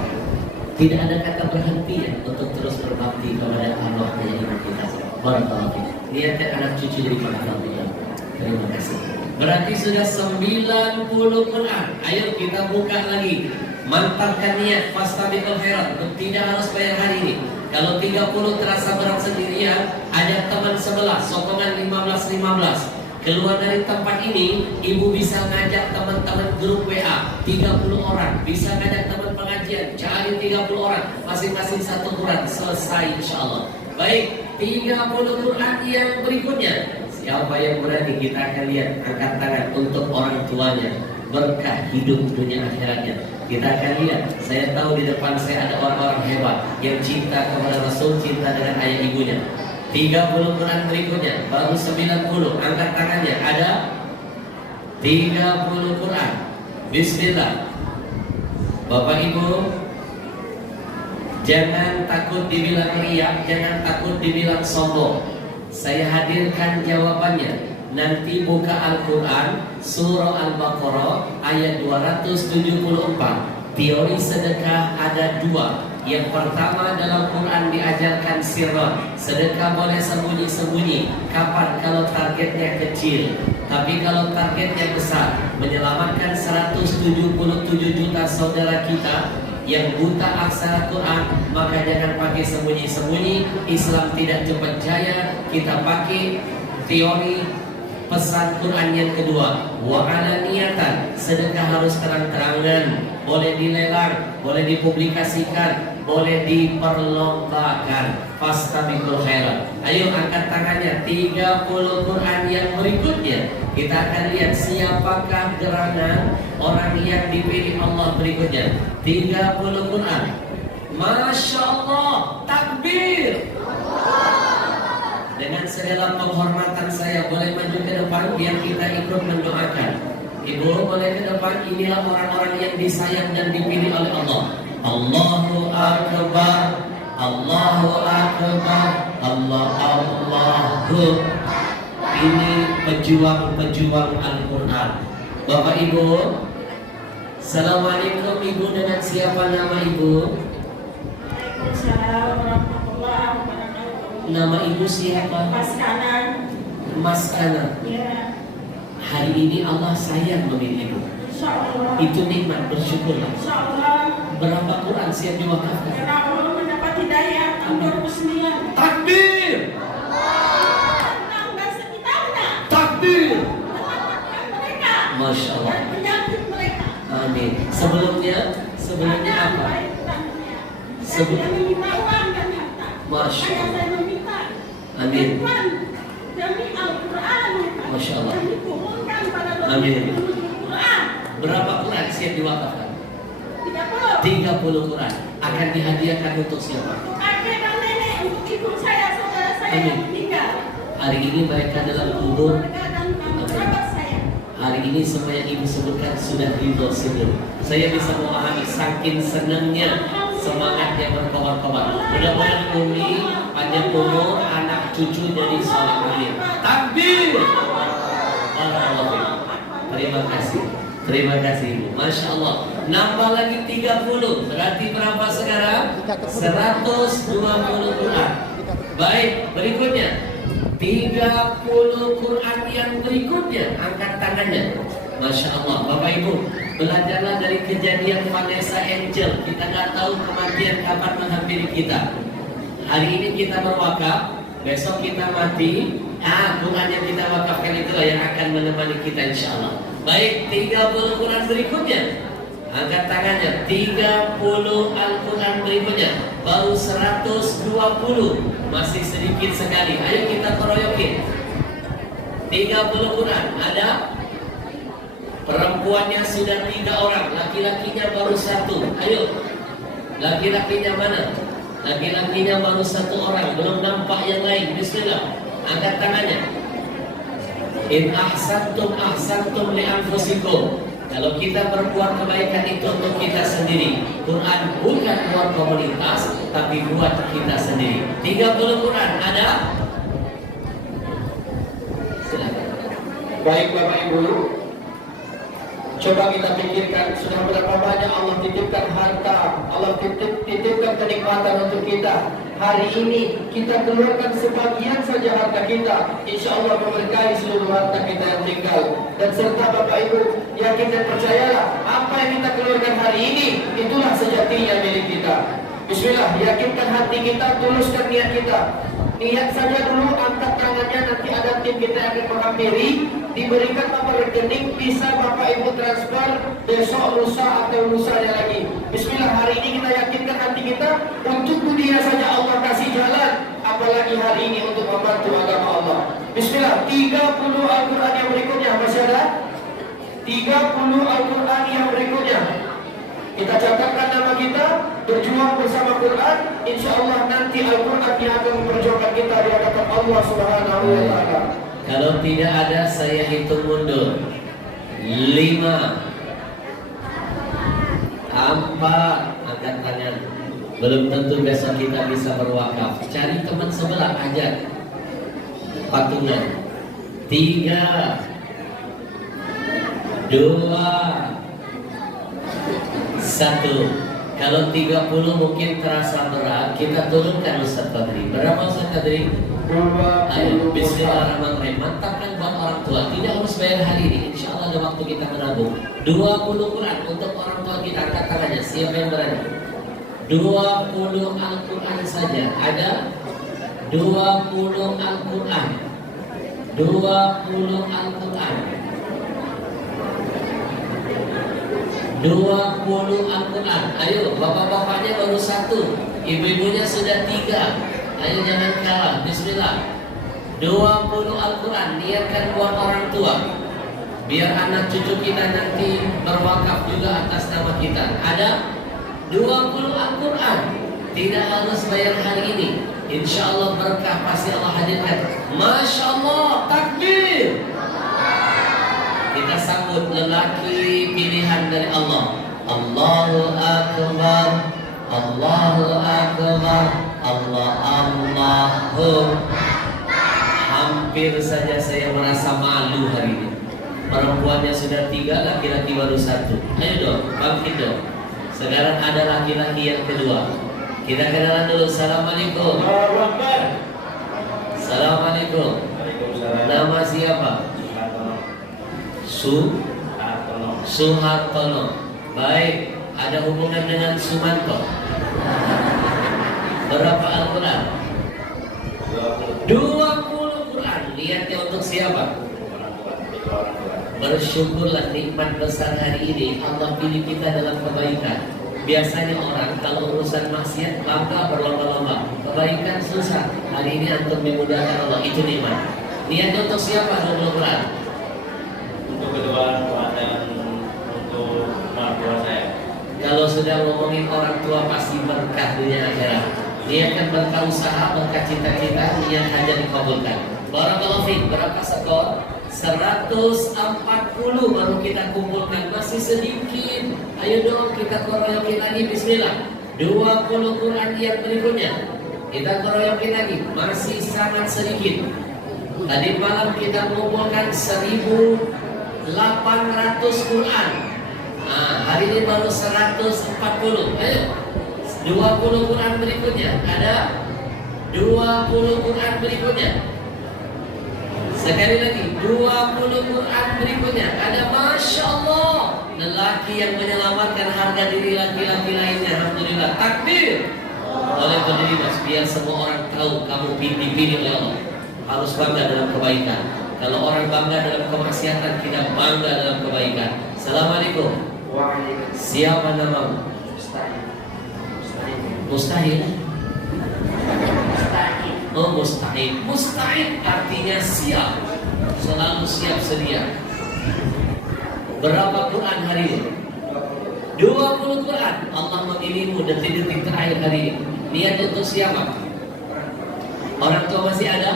Tidak ada kata berhenti ya, untuk terus berbakti kepada Allah dan ibu kita. Barakallahu fiik. Niatkan anak cucu jadi pengalaman. Terima kasih. Berarti sudah 90 Quran. Ayo kita buka lagi. Mantapkan niat, fastabiqul khairat. Tidak harus bayar hari ini. Kalau 30 terasa berat sendirian, ajak teman sebelah, sokongan 15-15. Keluar dari tempat ini, ibu bisa ngajak teman-teman grup WA 30 orang, bisa ngajak teman pengajian, cari 30 orang, masing-masing satu Quran, selesai insya Allah. Baik, 30 Quran yang berikutnya. Siapa yang berani, kita akan lihat, angkat tangan untuk orang tuanya, berkah hidup dunia akhiratnya. Kita akan lihat, saya tahu di depan saya ada orang-orang hebat yang cinta kepada Rasul, cinta dengan ayah ibunya. 30 Quran berikutnya, baru 90, angkat tangannya, ada 30 Quran. Bismillah. Bapak Ibu, jangan takut dibilang riak, jangan takut dibilang sombong. Saya hadirkan jawabannya. Nanti buka Al-Quran, surah Al-Baqarah ayat 274. Teori sedekah ada dua. Yang pertama, dalam Quran diajarkan sirron. Sedekah boleh sembunyi-sembunyi. Kapan? Kalau targetnya kecil. Tapi kalau targetnya besar, menyelamatkan 177 juta saudara kita yang buta aksara Quran, maka jangan pakai sembunyi-sembunyi. Islam tidak cepat jaya. Kita pakai teori pesan Quran yang kedua, wa'ala niatan. Sedekah harus terang-terangan, boleh dilelang, boleh dipublikasikan, boleh diperlombakan. Fastabiqul khairat. Ayo angkat tangannya. 30 Quran yang berikutnya, kita akan lihat siapakah gerangan orang yang dipilih Allah berikutnya. 30 Quran. Masya Allah, takbir. Dengan segala penghormatan saya boleh maju ke depan biar kita ikut mendoakan. Ibu boleh ke depan. Inilah orang-orang yang disayang dan dipilih oleh Allah. Allahu Akbar, Allahu Akbar, Allahu. Ini pejuang-pejuang Al-Quran. Bapak Ibu, Assalamualaikum. Ibu, dengan siapa nama Ibu? Nama Ibu siapa? Mas Kanan. Mas Kanan. Ya. Hari ini Allah sayang memilih Ibu. Insyaallah. Itu nikmat, bersyukurlah. Insyaallah. Berapa Quran siap diwakafkan? Karena Allah mendapat hidayah tahun 2009. Takbir! Nambah sekitarnya. Takbir! Menyelamatkan mereka. Masya Allah. Dan penyakit mereka. Amin. Sebelumnya apa? Saya meminta uang dan harta. Masya Allah. Saya meminta. Amin. Tuhan, demi Al-Quran. Masya Allah. Kami turunkan pada Amin. Al-Quran. Berapa Quran siap diwakafkan? 30. 30 Quran. Akan dihadiahkan untuk siapa? Untuk kakek dan nenek, untuk ibu saya, saudara saya Amin. yang meninggal. Hari ini mereka dalam kubur. Keluarga dan kerabat saya. Hari ini semua yang ibu sebutkan sudah ridho semua. Saya bisa memahami saking senangnya, semangatnya berkobar-kobar. Mudah-mudahan Umi panjang umur, anak cucu jadi seorang alim. Takbir. Terima kasih. Terima kasih Ibu. Masya Allah. Nambah lagi 30. Berarti berapa sekarang? 120 Quran. Baik, berikutnya 30 Quran yang berikutnya. Angkat tangannya. Masya Allah. Bapak Ibu, belajarlah dari kejadian Vanessa Angel. Kita nggak tahu kematian kapan menghampiri kita. Hari ini kita berwakaf, besok kita mati. Quran yang kita wakafkan itulah yang akan menemani kita insya Allah. Baik, 30 Quran berikutnya. Angkat tangannya. 30 Al-Quran berikutnya. Baru 120. Masih sedikit sekali. Ayo kita keroyokin. 30 Quran. Ada perempuannya sudah 3 orang. Laki-lakinya baru 1. Ayo. Laki-lakinya mana? Laki-lakinya baru 1 orang. Belum nampak yang lain. Bismillah. Angkat tangannya. In ahsantum li anfusikum. Kalau kita berbuat kebaikan itu untuk kita sendiri. Quran bukan buat komunitas, tapi buat kita sendiri. 30 Quran ada? Silakan. Baik Bapak Ibu, coba kita pikirkan sudah berapa banyak Allah titipkan harta, Allah titipkan kenikmatan untuk kita. Hari ini kita keluarkan sebagian saja harta kita, insya Allah memberkahi seluruh harta kita yang tinggal. Dan serta Bapak Ibu yakin dan percayalah, apa yang kita keluarkan hari ini itulah sejatinya milik kita. Bismillah, yakinkan hati kita, tuluskan niat kita. Niat saja dulu, angkat tangannya, nanti ada tim kita yang akan menghampiri. Diberikan nomor rekening, bisa Bapak Ibu transfer besok, lusa atau lusanya lagi. Bismillah, hari ini kita yakinkan hati kita, untuk dunia saja Allah kasih jalan, apalagi hari ini untuk membantu agama Allah. Bismillah, 30 Al-Quran yang berikutnya masih ada? 30 Al-Quran yang berikutnya. Kita catatkan nama kita, berjuang bersama Quran. Insya Allah nanti Al-Quran yang akan memperjuangkan kita di hadapan Allah Subhanahu wa Ta'ala. Kalau tidak ada, saya hitung mundur. 5, 4, angkat tangan. Belum tentu besok kita bisa berwakaf. Cari teman sebelah, ajak patungan. 3, 2, 1. Kalau 30 mungkin terasa berat, kita turunkan Ustaz Badri. Berapa Ustaz Badri? Ayo, bismillahirrahmanirrahim. Mantapkan buat orang tua. Tidak harus bayar hari ini. Insya Allah ada waktu kita menabung. 20 Quran untuk orang tua kita. Angkat tangannya. Siapa yang berani? 20 Al-Quran saja. Ada 20 Al-Quran. 20 Al-Quran. 20 Al-Quran. Ayo, bapak-bapaknya baru 1, ibu-ibunya sudah 3. Ayo jangan kalah. Bismillah. 20 Al-Quran. Niatkan buat orang tua, biar anak cucu kita nanti berwakaf juga atas nama kita. Ada 20 Al-Quran. Tidak harus bayar hari ini. Insya Allah berkah pasti Allah hadirkan. Masya Allah. Takbir. Kita sambut lelaki pilihan dari Allah. Allahu Akbar, Allahu Akbar, Allah Allahu. Hampir saja saya merasa malu hari ini. Perempuannya sudah 3, laki-laki baru 1. Ayo dong, bangkit dong. Sekarang ada laki-laki yang kedua. Kita kenalan dulu. Assalamualaikum. Assalamualaikum. Nama siapa? Suhartono. Baik, ada hubungan dengan Sumanto. Berapa Al-Quran? 20 Quran. Niatnya untuk siapa? Bersyukurlah nikmat besar hari ini. Allah pilih kita dalam kebaikan. Biasanya orang kalau urusan maksiat bangga berlomba-lomba. Kebaikan susah. Hari ini antum dimudahkan Allah. Itu nikmat. Niatnya untuk siapa 20 Quran? Untuk kedua orang dan untuk mertua saya. Kalau sudah ngomongin orang tua pasti berkah dunia akhirat. Niatkan berkah usaha, berkah cita-cita, niat hajat dikabulkan. Barakallahu fiik. Berapa skor? 140 baru kita kumpulkan. Masih sedikit. Ayo dong kita keroyokin lagi. Bismillah. 20 Quran yang berikutnya kita keroyokin lagi. Masih sangat sedikit. Tadi malam kita mengumpulkan 1.800 Quran. Nah, hari ini baru 140. Ayo 20 Quran berikutnya. Ada 20 Quran berikutnya. Sekali lagi 20 Quran berikutnya. Ada Masya Allah, lelaki yang menyelamatkan harga diri laki-laki lainnya. Alhamdulillah. Takbir. Oleh berdiri mas, biar semua orang tahu kamu dipilih oleh Allah. Harus bangga dalam kebaikan. Kalau orang bangga dalam kemaksiatan, kita bangga dalam kebaikan. Assalamualaikum. Waalaikumsalam. Siapa namamu? Mustahil. Oh, mustahil. Mustahil artinya siap. Selalu siap sedia. Berapa Quran hari ini? 20 Quran. Allah memilihmu detik-detik terakhir hari ini. Niat untuk siapa? Orang tua masih ada?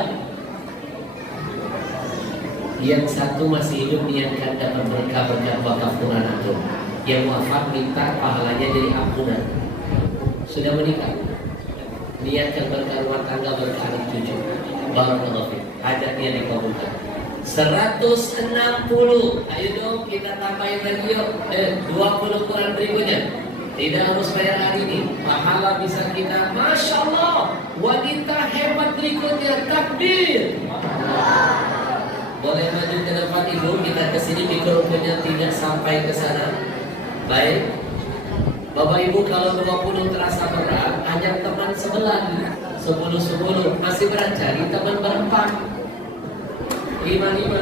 Yang satu masih hidup, niatkan dapat berkah-berkah wakaf Quran itu. Yang wafat minta pahalanya jadi ampunan. Sudah menikah? Niatkan berkah rumah tangga, berkah anak cucu. Barakallahu fiik. Hajatnya dikabulkan. 160. Ayo dong kita tambahin lagi yuk. 20 Quran berikutnya. Tidak harus bayar hari ini. Pahala bisa kita. Masya Allah. Wanita hebat berikutnya. Takbir. Boleh maju ke depan ibu. Kita kesini mikrofonnya tidak sampai ke sana. Baik. Bapak ibu, kalau 20 terasa berat, hanya teman sebelah 10-10 masih berat, cari teman berempat 5-5.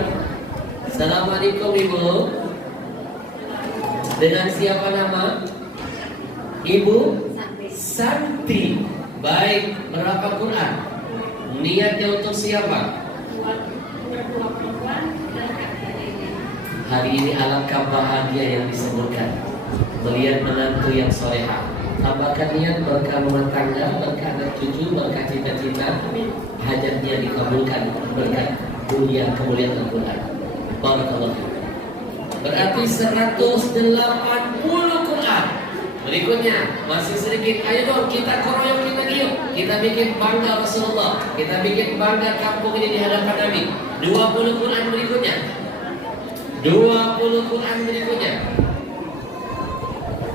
Assalamualaikum ibu. Dengan siapa nama? Ibu Santi. Baik, berapa Quran? Niatnya untuk siapa? Hari ini alangkah bahagia yang disebutkan, melihat menantu yang soleha. Tambahkan niat berkah rumah tangga, berkah anak cucu, berkah cita-cita, hajatnya dikabulkan, berkah dunia kemuliaan Al-Quran. Barakallahu fiik. Berarti 180 Quran. Berikutnya masih sedikit. Ayo dong kita koroyokin lagi yuk. Kita bikin bangga Rasulullah. Kita bikin bangga kampung ini di hadapan Nabi. 20 Quran berikutnya. 20 Quran berikutnya.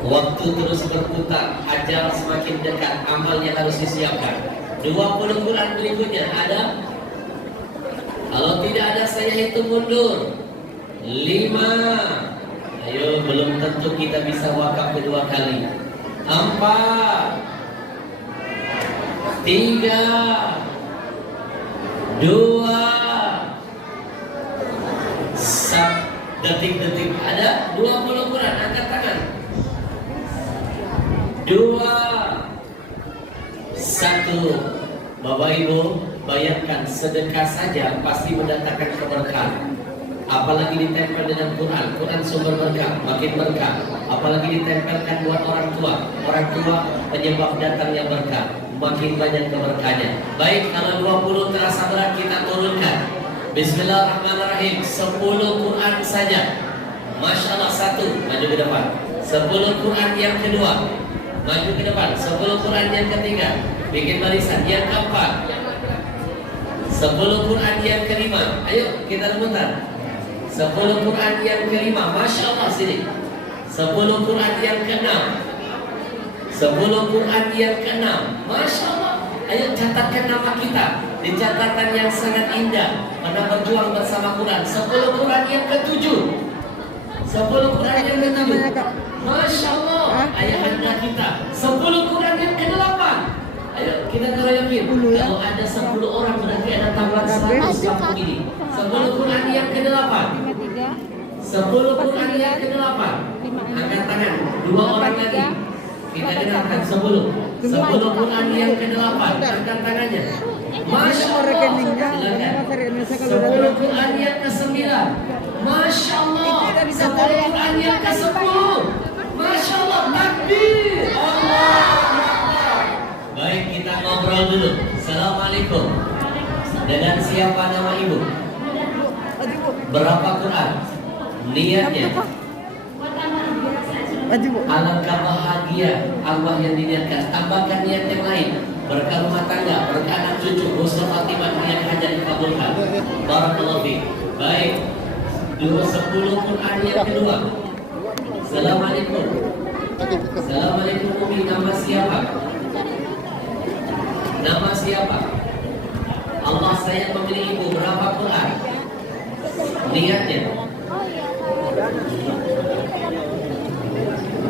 Waktu terus berputar, ajal semakin dekat, amalnya harus disiapkan. 20 Quran berikutnya ada. Kalau tidak ada saya hitung mundur. 5. Ayo, belum tentu kita bisa wakaf kedua kali. 4. 3. 2. Detik-detik ada 20 Quran, angkat tangan. 2. 1. Bapak Ibu, bayangkan sedekah saja pasti mendatangkan keberkahan. Apalagi ditempel dengan Quran. Quran sumber berkah, makin berkah. Apalagi ditempelkan buat orang tua. Orang tua penyebab datangnya berkah, makin banyak keberkahnya. Baik, kalau 20 terasa berat kita turunkan. Bismillahirrahmanirrahim. 10 Quran saja. Masya Allah. 1, maju ke depan. 10 Quran yang kedua, maju ke depan. 10 Quran yang ketiga, bikin barisan. Yang keempat, 10 Quran yang kelima. Ayo kita rebutan. 10 Quran yang kelima. Masya Allah, sini. 10 Quran yang keenam. 10 Quran yang keenam. Masya Allah. Ayo catatkan nama kita di catatan yang sangat indah, pernah berjuang bersama Quran. 10 Quran yang ketujuh. 10 Quran yang ketujuh. Masya Allah. Ayahanda kita. 10 Quran yang ke-8. Ayo kita keroyokin. Kalau ada 10 orang berarti ada tambahan 100 kampung ini. 10 Quran yang ke-8. 10 Quran yang ke-8. Angkat tangan. 2 orang lagi. Kita dengarkan 10. 10 Quran yang ke-8. Angkat tangannya. Masya Allah. Silakan. 10 Quran yang ke-9. Masya Allah. 10 Quran yang ke-10. Masya Allah. Takbir. Allah. Baik, kita ngobrol dulu. Assalamualaikum. Dengan siapa nama ibu? Berapa Quran? Niatnya. Alangkah bahagia arwah yang diniatkan. Tambahkan niat yang lain. Berkah rumah tangga, berkah anak cucu, husnul khatimah, niat hajat dikabulkan. Barakallahu fiik. Baik. 10 Quran yang kedua. Assalamualaikum. Assalamualaikum Umi, nama siapa? Nama siapa? Allah sayang memilih ibu. Berapa Quran? Niatnya.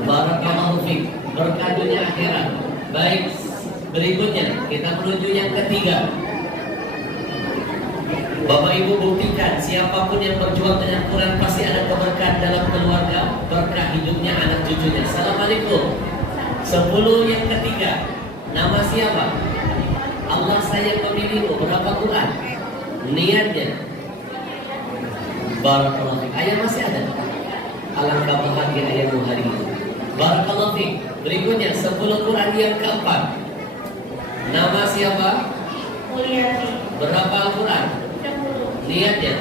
Barakallahu fiik. Berkah dunia akhirat. Baik. Berikutnya kita menuju yang ketiga. Bapak Ibu buktikan siapapun yang berjuang dengan Quran pasti ada keberkahan dalam keluarga, berkah hidupnya, anak cucunya. Assalamualaikum. 10 yang ketiga. Nama siapa? Allah sayang memilihmu. Berapa Quran? Niatnya. Barakallahu fiik. Ayat masih ada. Alangkah bahagia ayatmu hari ini. Barakallahu fiik. Berikutnya 10 Quran yang keempat. Nama siapa? Mulyati. Berapa Al-Quran? 10. Niatnya.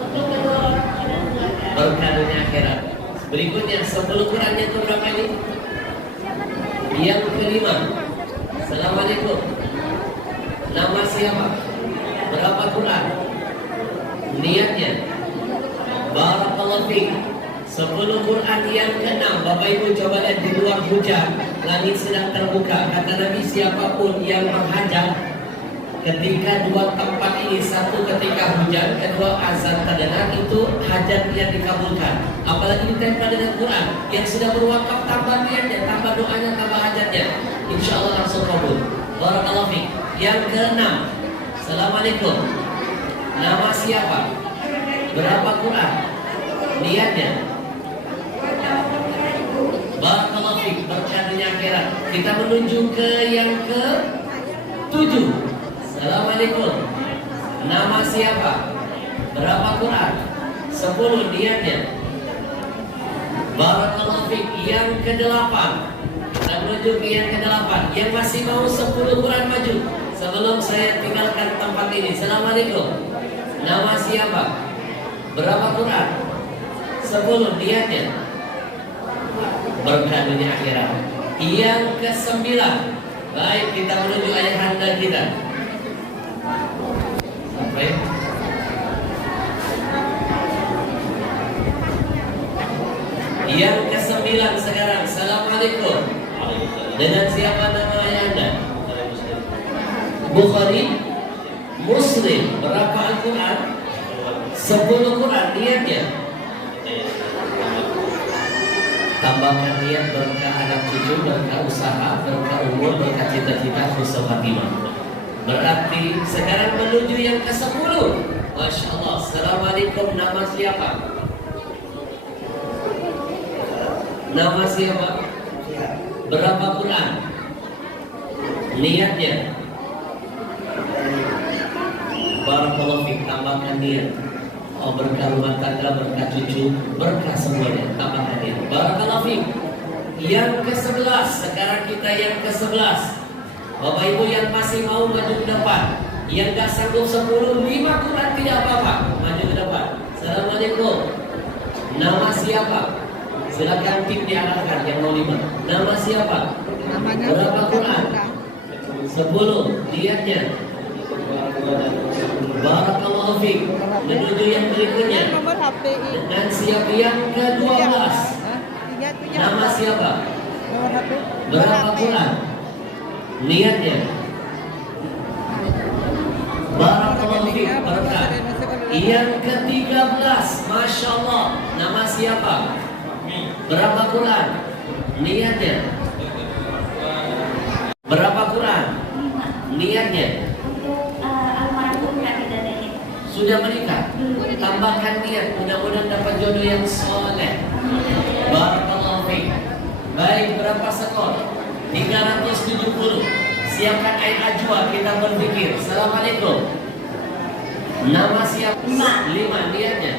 Untuk kedua orang dan keluarga. Berkah dunia akhirat. Berikutnya 10 Quran yang keberapa ini? Yang kelima. Assalamualaikum. Nama siapa? Berapa Quran? Niatnya. Barakallahu fiik. 10 Quran yang ke-6. Bapak Ibu coba lihat di luar hujan, langit sedang terbuka. Kata Nabi, siapapun yang menghajat ketika dua tempat ini, satu ketika hujan, kedua azan terdengar, itu hajat yang dikabulkan. Apalagi ditempel dengan Quran yang sudah berwakaf, tambah niatnya, tambah doanya, tambah hajatnya, insya Allah langsung kabul. Barakallahu fiik. Yang ke-6. Assalamualaikum. Nama siapa? Berapa Quran? Niatnya. Barakallahu fiik. Berkah dunia akhirat. Kita menuju ke yang ke-7. Assalamualaikum. Nama siapa? Berapa Quran? 10 niatnya. Barakallahu fiik. Yang ke-8. Kita menuju ke yang ke-8. Yang masih mau 10 Quran maju sebelum saya tinggalkan tempat ini. Assalamualaikum. Nama siapa? Berapa Quran? 10 niatnya. Berkah dunia akhirat. Yang ke-9. Baik, kita menuju ayah anda kita. Sampai. Yang ke-9 sekarang. Assalamualaikum. Dengan siapa nama ayah anda? Bukhari, Muslim. Berapa Al-Quran? 10 Quran. Niatnya. Tambahkan niat berkah anak cucu, berkah usaha, berkah umur, berkah cita-cita, husnul khatimah. Berarti sekarang menuju yang ke-10. Masya Allah. Assalamualaikum. Nama siapa? Nama siapa? Berapa Quran? Niatnya. Barakallahu fiik. Tambahkan niat. Oh, berkah rumah tangga, berkah cucu, berkah semuanya. Tambahkan niat. Barakallahu fiik. Yang ke-11. Sekarang kita yang ke-11. Bapak Ibu yang masih mau maju ke depan, yang gak sanggup 10, 5 Quran tidak apa-apa, maju ke depan. Assalamualaikum. Nama siapa? Silakan tim diarahkan yang mau 5. Nama siapa? Namanya berapa Quran? 10. Lihatnya. Barakallahu fiik. Menuju yang berikutnya. Nomor HP Dengan siapa yang ke-12? Nama siapa? Nomor HP. Berapa Quran? Niatnya. Barakallahu fiik. Berkah. Yang ke-13. Masya Allah. Nama siapa? Berapa Quran? Niatnya. Berapa Quran? Niatnya. Untuk almarhum kaki dan nenek. Sudah menikah? Tambahkan niat, mudah-mudahan dapat jodoh yang soleh. Barakallahu fiik. Baik, berapa skor? 370. Siapkan air ajwa, kita berpikir. Assalamualaikum. Nama siapa? 5 niatnya.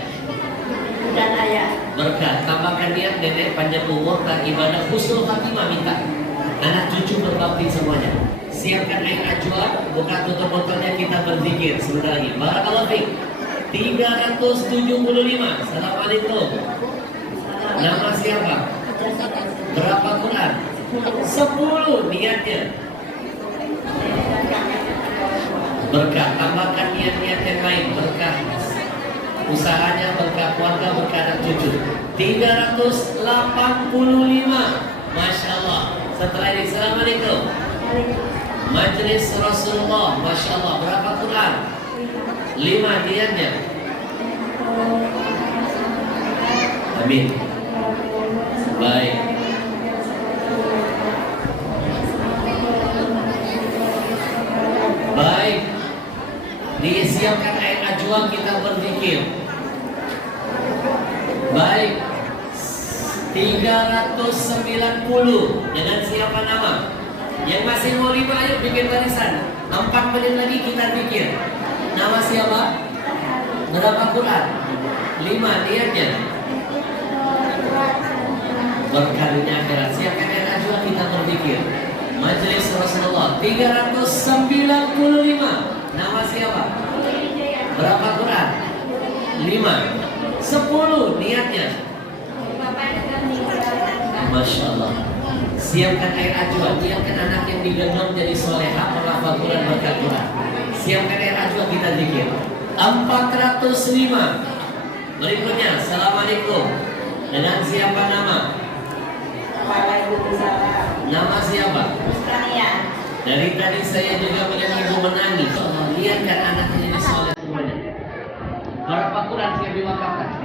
Dan ayah. Berkah, tambahkan niat nenek panjang umur dan ibadah husnul khatimah minta. Anak cucu berbakti semuanya. Siapkan air ajwa, buka tutup botolnya, kita berzikir sebentar lagi. Barakallahu fiik. 375. Assalamualaikum. Nama siapa? Berapa Quran? 10 niatnya. Berkah, tambahkan niat-niat yang lain. Berkah usahanya, berkah keluarga, berkah anak cucu. 385. Masya Allah. Setelah ini, Assalamualaikum. Majlis Rasulullah, Masya Allah. Berapa Quran? 5 niatnya. Amin. Baik. Baik. Disiapkan air ajwa, kita berzikir. Baik. 390. Dengan siapa nama? Yang masih mau 5, ayo bikin barisan. 4 menit lagi kita zikir. Nama siapa? Berapa Quran? 5 niatnya. Berkahnya akhirat. Siapkan air ajwa, kita berzikir. Majelis Rasulullah 395. Nama siapa? Berapa Quran? 5. 10 niatnya. Masya Allah. Siapkan air ajwa, siapkan anak yang digendong jadi soleha, menghafal Quran, berkah Quran. Siapkan air ajwa, kita zikir. 405. Berikutnya, Assalamualaikum. Dengan siapa nama? Waalaikumsalam. Nama siapa? Mustania. Dari tadi saya juga melihat ibu menangis. Allah, lihat kan anaknya ini soleh semuanya. Berapa Quran siap diwakafkan?